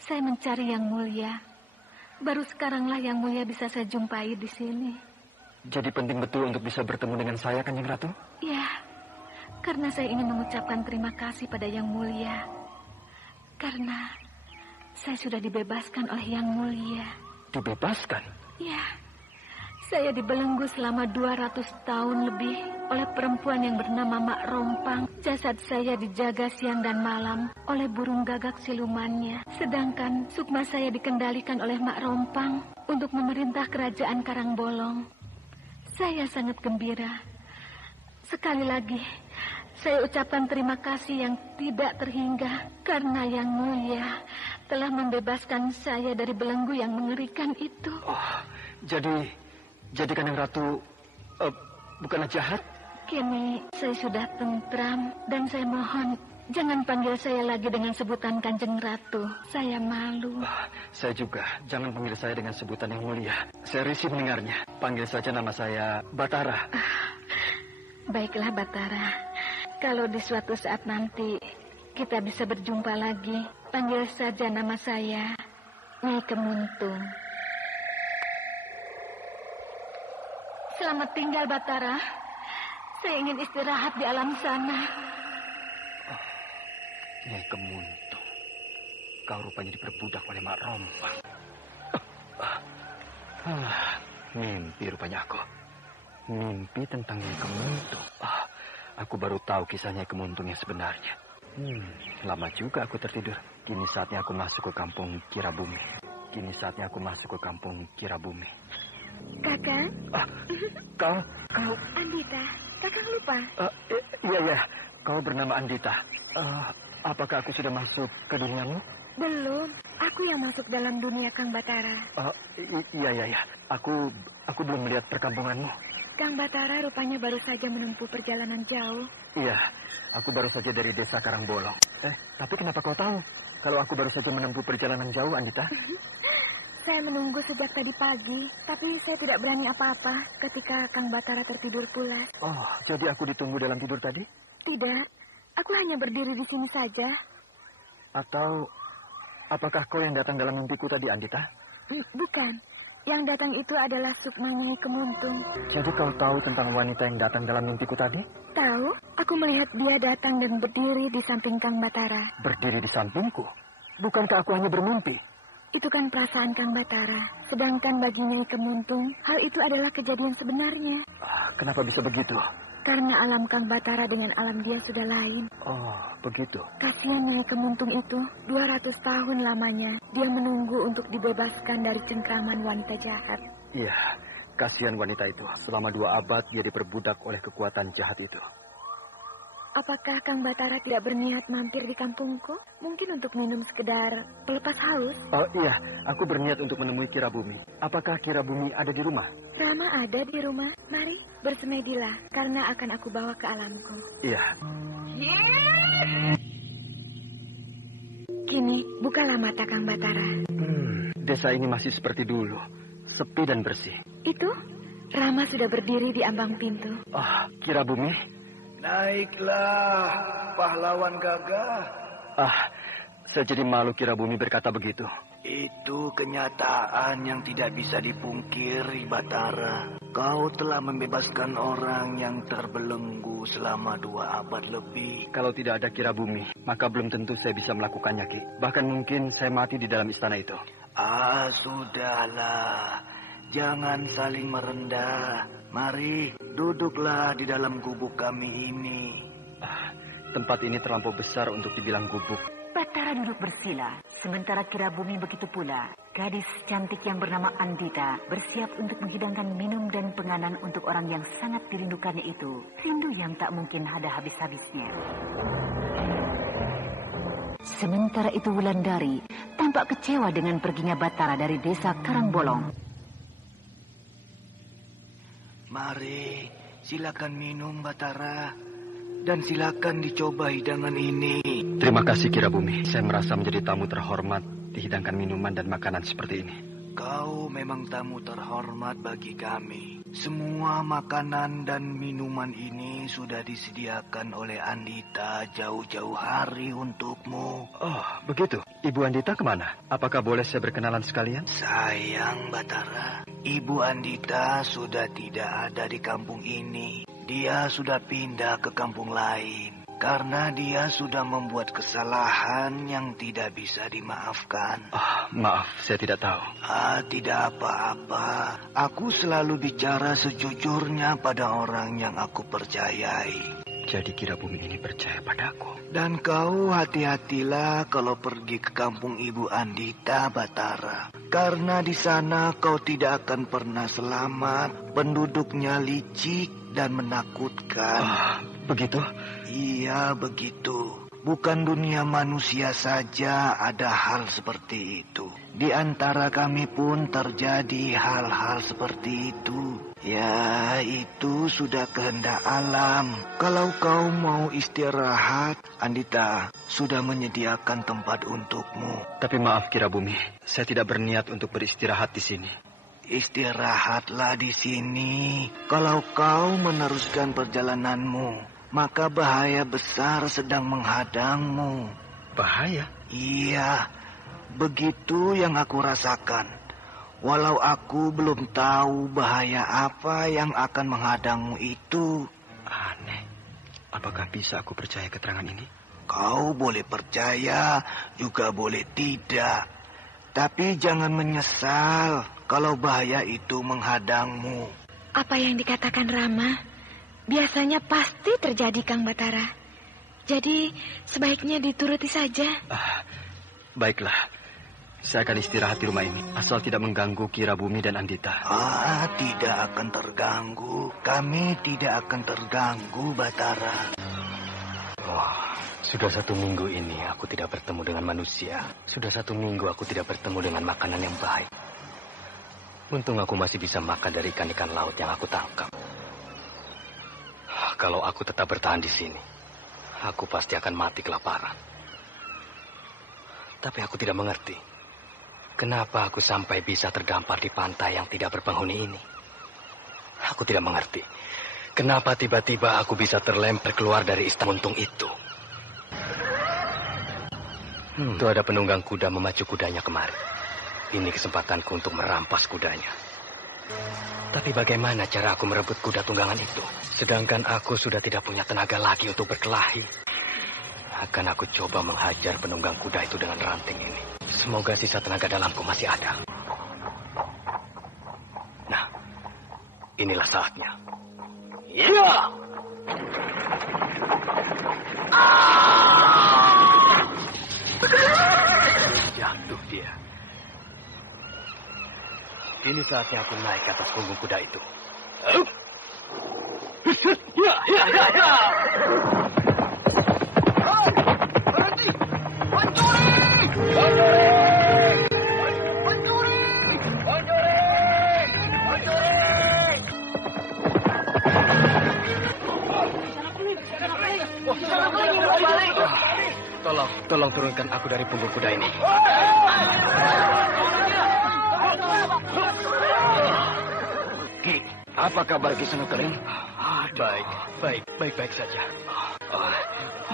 saya mencari Yang Mulia. Baru sekaranglah Yang Mulia bisa saya jumpai di sini. Jadi penting betul untuk bisa bertemu dengan saya, Kanjeng Ratu? Ya, karena saya ingin mengucapkan terima kasih pada Yang Mulia. Karena saya sudah dibebaskan oleh Yang Mulia. Dibebaskan? Ya, saya dibelenggu selama 200 tahun lebih oleh perempuan yang bernama Mak Rompang. Jasad saya dijaga siang dan malam oleh burung gagak silumannya. Sedangkan sukma saya dikendalikan oleh Mak Rompang untuk memerintah kerajaan Karangbolong. Saya sangat gembira. Sekali lagi, saya ucapkan terima kasih yang tidak terhingga karena Yang Mulia telah membebaskan saya dari belenggu yang mengerikan itu. Oh, jadi Kanjeng Ratu bukanlah jahat? Kini saya sudah tentram dan saya mohon jangan panggil saya lagi dengan sebutan Kanjeng Ratu. Saya malu. Saya juga. Jangan panggil saya dengan sebutan Yang Mulia. Saya risih mendengarnya. Panggil saja nama saya Batara. Baiklah Batara. Kalau di suatu saat nanti kita bisa berjumpa lagi, panggil saja nama saya Nyai Kemuntung. Selamat tinggal Batara. Saya ingin istirahat di alam sana. Nyai Kemuntung. Kau rupanya diperbudak oleh Mak Rompang. Mimpi rupanya aku. Mimpi tentang Nyai Kemuntung. Aku baru tahu kisah Nyai Kemuntung yang sebenarnya. Lama juga aku tertidur. Kini saatnya aku masuk ke kampung Kirabumi. Kakang? Kau? Andita, Kakang lupa? Iya. Kau bernama Andita. Apakah aku sudah masuk ke duniamu? Belum. Aku yang masuk dalam dunia Kang Batara. Iya. Aku belum melihat perkampunganmu. Kang Batara rupanya baru saja menempuh perjalanan jauh. Iya, aku baru saja dari desa Karangbolong. Tapi kenapa kau tahu kalau aku baru saja menempuh perjalanan jauh, Andita? Saya menunggu sejak tadi pagi, tapi saya tidak berani apa-apa ketika Kang Batara tertidur pulas. Oh, jadi aku ditunggu dalam tidur tadi? Tidak, aku hanya berdiri di sini saja. Atau apakah kau yang datang dalam mimpiku tadi, Andita? Bukan, yang datang itu adalah Sukma Nyai Kemuntung. Jadi kau tahu tentang wanita yang datang dalam mimpiku tadi? Tahu, aku melihat dia datang dan berdiri di samping Kang Batara. Berdiri di sampingku? Bukankah aku hanya bermimpi? Itu kan perasaan Kang Batara. Sedangkan bagi Nyai Kemuntung, hal itu adalah kejadian sebenarnya. Kenapa bisa begitu? Karena alam Kang Batara dengan alam dia sudah lain. Oh, begitu. Kasihan Nyai Kemuntung itu, 200 tahun lamanya, dia menunggu untuk dibebaskan dari cengkraman wanita jahat. Iya, kasihan wanita itu. Selama 2 abad dia diperbudak oleh kekuatan jahat itu. Apakah Kang Batara tidak berniat mampir di kampungku? Mungkin untuk minum sekedar pelepas haus? Oh iya, aku berniat untuk menemui Kirabumi. Apakah Kirabumi ada di rumah? Rama ada di rumah. Mari, bersemedilah, karena akan aku bawa ke alamku. Iya. Kini, bukalah mata Kang Batara. Desa ini masih seperti dulu, sepi dan bersih. Itu, Rama sudah berdiri di ambang pintu. Kirabumi? Naiklah, pahlawan gagah. Saya jadi malu Kirabumi berkata begitu. Itu kenyataan yang tidak bisa dipungkiri, Batara. Kau telah membebaskan orang yang terbelenggu selama 2 abad lebih. Kalau tidak ada Kirabumi, maka belum tentu saya bisa melakukannya, Ki. Bahkan mungkin saya mati di dalam istana itu. Sudahlah. Jangan saling merendah. Mari, duduklah di dalam gubuk kami ini. Tempat ini terlampau besar untuk dibilang gubuk. Batara duduk bersila, sementara Kirabumi begitu pula. Gadis cantik yang bernama Andita bersiap untuk menghidangkan minum dan penganan untuk orang yang sangat dirindukannya itu. Rindu yang tak mungkin ada habis-habisnya. Sementara itu Wulandari tampak kecewa dengan perginya Batara dari desa Karangbolong. Mari, silakan minum, Batara. Dan silakan dicoba hidangan ini. Terima kasih, Kirabumi. Saya merasa menjadi tamu terhormat dihidangkan minuman dan makanan seperti ini. Kau memang tamu terhormat bagi kami. Semua makanan dan minuman ini sudah disediakan oleh Andita jauh-jauh hari untukmu. Oh, begitu. Ibu Andita kemana? Apakah boleh saya berkenalan sekalian? Sayang, Batara. Ibu Andita sudah tidak ada di kampung ini. Dia sudah pindah ke kampung lain. Karena dia sudah membuat kesalahan yang tidak bisa dimaafkan. Maaf, saya tidak tahu. Tidak apa-apa. Aku selalu bicara sejujurnya pada orang yang aku percayai. Jadi Kirabumi ini percaya padaku. Dan kau hati-hatilah kalau pergi ke kampung Ibu Andita, Batara. Karena di sana kau tidak akan pernah selamat. Penduduknya licik dan menakutkan. Begitu? Iya, begitu. Bukan dunia manusia saja ada hal seperti itu. Di antara kami pun terjadi hal-hal seperti itu. Ya, itu sudah kehendak alam. Kalau kau mau istirahat, Andita sudah menyediakan tempat untukmu. Tapi maaf Kirabumi, saya tidak berniat untuk beristirahat di sini. Istirahatlah di sini. Kalau kau meneruskan perjalananmu, maka bahaya besar sedang menghadangmu. Bahaya? Iya, begitu yang aku rasakan. Walau aku belum tahu bahaya apa yang akan menghadangmu itu. Aneh. Apakah bisa aku percaya keterangan ini? Kau boleh percaya, juga boleh tidak. Tapi jangan menyesal kalau bahaya itu menghadangmu. Apa yang dikatakan Rama biasanya pasti terjadi, Kang Batara. Jadi sebaiknya dituruti saja. Baiklah. Saya akan istirahat di rumah ini, asal tidak mengganggu Kirabumi dan Andita. Tidak akan terganggu. Kami tidak akan terganggu, Batara. Sudah 1 minggu ini aku tidak bertemu dengan manusia. Sudah 1 minggu aku tidak bertemu dengan makanan yang baik. Untung aku masih bisa makan dari ikan-ikan laut yang aku tangkap. Kalau aku tetap bertahan di sini, aku pasti akan mati kelaparan. Tapi aku tidak mengerti. Kenapa aku sampai bisa terdampar di pantai yang tidak berpenghuni ini? Aku tidak mengerti. Kenapa tiba-tiba aku bisa terlempar keluar dari istana untung itu? Itu ada penunggang kuda memacu kudanya kemari. Ini kesempatanku untuk merampas kudanya. Tapi bagaimana cara aku merebut kuda tunggangan itu? Sedangkan aku sudah tidak punya tenaga lagi untuk berkelahi. Akan aku coba menghajar penunggang kuda itu dengan ranting ini. Semoga sisa tenaga dalamku masih ada. Nah, inilah saatnya. Iya! Jatuh dia. Kini saatnya aku naik ke atas punggung kuda itu. Ya, ya, ya, ya. Berhenti! Pencuri! Pencuri! Pencuri! Pencuri! Pencuri! Tolong turunkan aku dari punggung kuda ini. Ki, apa kabar Ki Sonokeling? Baik saja.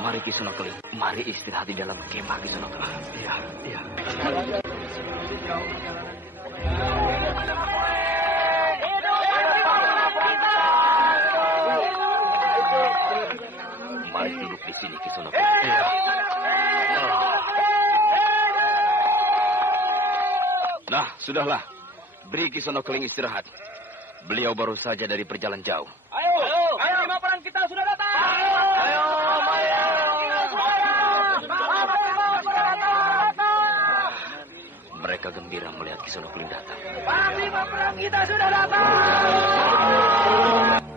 Mari Ki Sonokeling, mari istirahat di dalam kemah Ki Sonokeling. Iya. Mari duduk di sini Ki Sonokeling. Iya. Nah, sudahlah. Beri Ki Sonokeling istirahat. Beliau baru saja dari perjalanan jauh. Ayo, 5 perang kita sudah datang. Ayo. Mereka gembira melihat Ki Sonokeling datang. 5 perang kita sudah datang.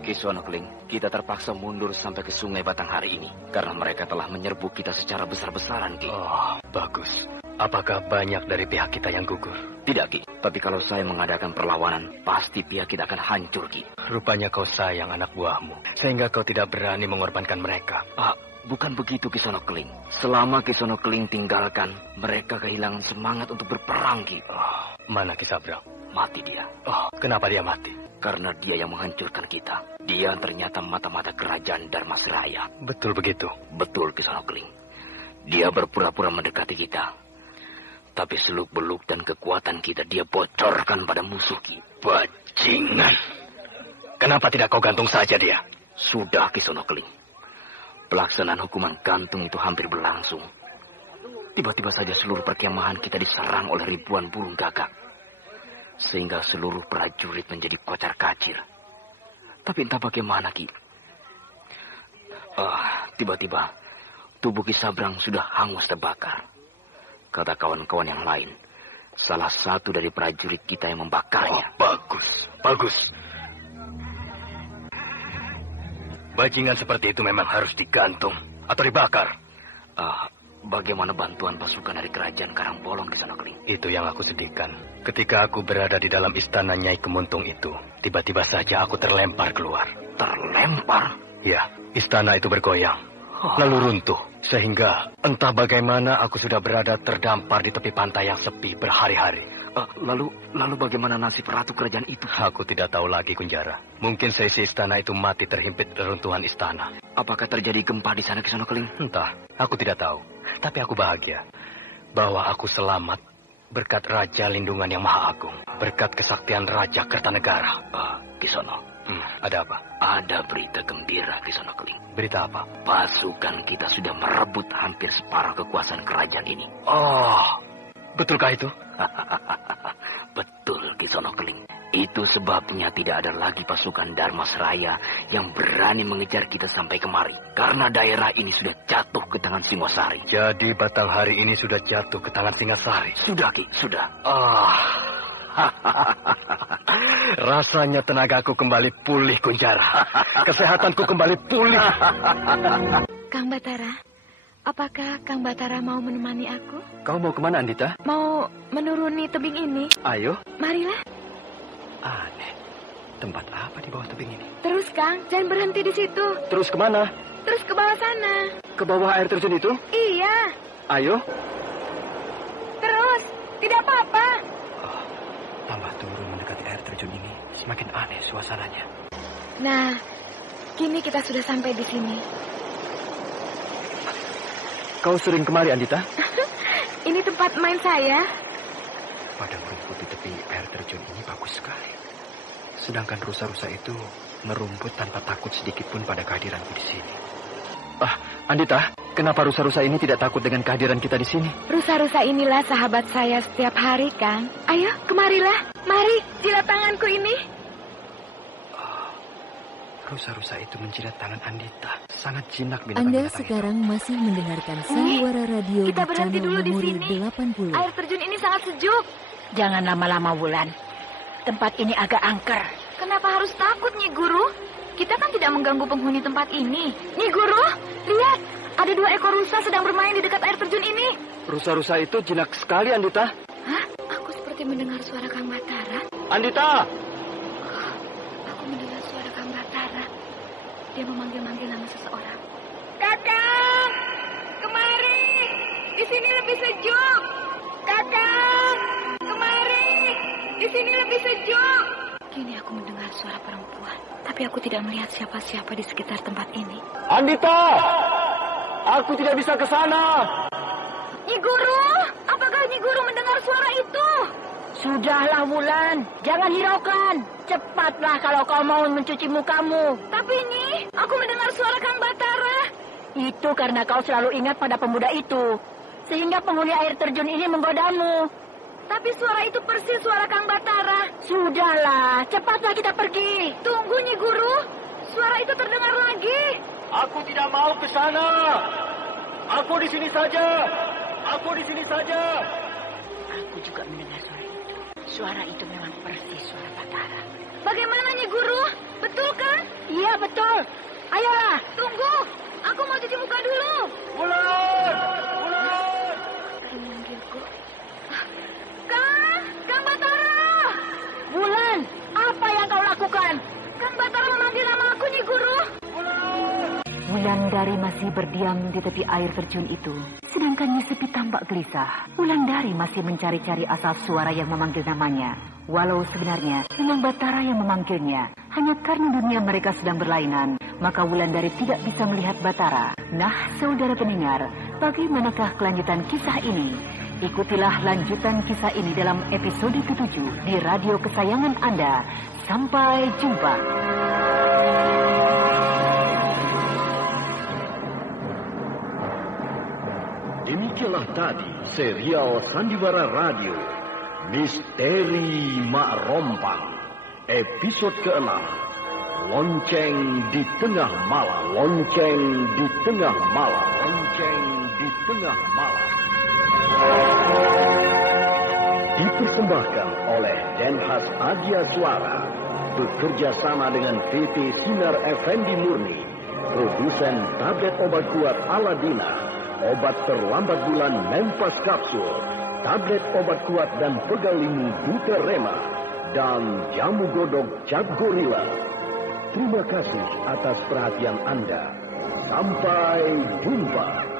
Ki Sonokeling, kita terpaksa mundur sampai ke Sungai Batanghari ini karena mereka telah menyerbu kita secara besar-besaran, Ki. Oh, bagus. Apakah banyak dari pihak kita yang gugur? Tidak, Ki. Tapi kalau saya mengadakan perlawanan, pasti pihak kita akan hancur, Ki. Rupanya kau sayang anak buahmu, sehingga kau tidak berani mengorbankan mereka. Bukan begitu, Ki Sonokeling. Selama Ki Sonokeling tinggalkan, mereka kehilangan semangat untuk berperang, Ki. Mana Ki Sabrang? Mati dia. Oh, kenapa dia mati? karena dia yang menghancurkan kita. Dia ternyata mata-mata kerajaan Dharmasraya. Betul begitu? Betul, Ki Sonokling. Dia berpura-pura mendekati kita. Tapi seluk-beluk dan kekuatan kita dia bocorkan pada musuh. Bajingan. Kenapa tidak kau gantung saja dia? Sudah, Ki Sonokling. Pelaksanaan hukuman gantung itu hampir berlangsung. Tiba-tiba saja seluruh perkemahan kita diserang oleh ribuan burung gagak. Sehingga seluruh prajurit menjadi kocar-kacir. Tapi entah bagaimana, Ki. Tiba-tiba tubuh Ki Sabrang sudah hangus terbakar. Kata kawan-kawan yang lain, salah satu dari prajurit kita yang membakarnya. Bagus. Bajingan seperti itu memang harus digantung atau dibakar. Bagaimana bantuan pasukan dari kerajaan Karangbolong Ki Sonokling? Itu yang aku sedihkan. Ketika aku berada di dalam istana Nyai Kemuntung itu, tiba-tiba saja aku terlempar keluar. Terlempar? Ya, istana itu bergoyang, lalu runtuh. Sehingga entah bagaimana aku sudah berada terdampar di tepi pantai yang sepi berhari-hari. Lalu bagaimana nasib ratu kerajaan itu? Aku tidak tahu lagi, Kunjara. Mungkin seisi istana itu mati terhimpit reruntuhan istana. Apakah terjadi gempa di sana, Ki Sonokling? Entah, aku tidak tahu. Tapi aku bahagia bahwa aku selamat berkat Raja Lindungan yang Maha Agung, berkat kesaktian Raja Kertanegara. Ki Sono, ada apa? Ada berita gembira, Ki Sonokling. Berita apa? Pasukan kita sudah merebut hampir separuh kekuasaan kerajaan ini. Betulkah itu? Betul, Ki Sonokling. Itu sebabnya tidak ada lagi pasukan Dharmasraya yang berani mengejar kita sampai kemari. Karena daerah ini sudah jatuh ke tangan Singosari. Jadi Batanghari ini sudah jatuh ke tangan Singasari? Sudah, Ki, sudah. Rasanya tenagaku kembali pulih, Kunjara. Kesehatanku kembali pulih. Kang Batara, apakah Kang Batara mau menemani aku? Kau mau kemana, Andita? Mau menuruni tebing ini. Ayo. Marilah. Aneh. Tempat apa di bawah tebing ini? Terus, Kang. Jangan berhenti di situ. Terus kemana? Terus ke bawah sana. Ke bawah air terjun itu? Iya. Ayo. Terus. Tidak apa-apa. Tambah turun mendekati air terjun ini, semakin aneh suasananya. Nah, kini kita sudah sampai di sini. Kau sering kemari, Andita? Ini tempat main saya. Padang rumput di tepi air terjun ini bagus sekali. Sedangkan rusa-rusa itu merumput tanpa takut sedikit pun pada kehadiranku di sini. Andita, kenapa rusa-rusa ini tidak takut dengan kehadiran kita di sini? Rusa-rusa inilah sahabat saya setiap hari, Kang. Ayo, kemarilah. Mari, jilat tanganku ini. Rusa-rusa itu menjilat tangan Andita. Sangat jinak binatang-binatang. Anda sekarang masih mendengarkan Sandiwara Radio kita di berhenti channel dulu di Memori sini. 80. Air terjun ini sangat sejuk. Jangan lama-lama, Wulan. Tempat ini agak angker. Kenapa harus takut, Nyi Guru? Kita kan tidak mengganggu penghuni tempat ini. Nyi Guru, lihat. Ada 2 ekor rusa sedang bermain di dekat air terjun ini. Rusa-rusa itu jinak sekali, Andita. Hah? Aku seperti mendengar suara Kang Batara. Andita! Aku mendengar suara Kang Batara. Dia memanggil-manggil nama seseorang. Kakak! Kemari! Di sini lebih sejuk! Kakak! Kemari! Di sini lebih sejuk! Kini aku mendengar suara perempuan. Tapi aku tidak melihat siapa-siapa di sekitar tempat ini. Andita! Aku tidak bisa ke sana! Nyi Guru! Apakah Nyi Guru mendengar suara itu? Sudahlah, Wulan. Jangan hiraukan. Cepatlah kalau kau mau mencuci mukamu. Tapi Nyi, aku mendengar suara Kang Batara. Itu karena kau selalu ingat pada pemuda itu. Sehingga penghuni air terjun ini menggodamu. Tapi suara itu persis suara Kang Batara. Sudahlah, cepatlah kita pergi. Tunggu, Nyi Guru. Suara itu terdengar lagi. Aku tidak mau ke sana. Aku di sini saja. Aku di sini saja. Aku juga mendengar suara itu. Suara itu memang persis suara Batara. Bagaimana, Nyi Guru? Betul kan? Iya, betul. Ayolah. Tunggu. Aku mau cuci muka dulu. Wulan! Wulan! Memanggilku. Kang Batara! Wulan, apa yang kau lakukan? Kang Batara memanggil nama aku, Nyi Guru. Wulandari masih berdiam di tepi air terjun itu. Sedangkan Nyi Sepi tampak gelisah. Wulandari masih mencari-cari asal suara yang memanggil namanya. Walau sebenarnya memang Batara yang memanggilnya, hanya karena dunia mereka sedang berlainan, maka Wulandari tidak bisa melihat Batara. Nah, saudara pendengar, bagaimanakah kelanjutan kisah ini? Ikutilah lanjutan kisah ini dalam episode ke-7 di radio kesayangan Anda. Sampai jumpa. Demikianlah tadi serial Sandiwara Radio Misteri Mak Rompang, episode ke-6, Lonceng di Tengah Malam. Lonceng di Tengah Malam. Lonceng di Tengah Malam. Dipersembahkan oleh Denhas Adia Suara, bekerja sama dengan PT Sinar Effendi Murni, produsen tablet obat kuat Aladina, obat terlambat bulan Mempas Kapsul, tablet obat kuat dan pegal limu Buterema, dan jamu godok Cap Gorilla. Terima kasih atas perhatian Anda. Sampai jumpa.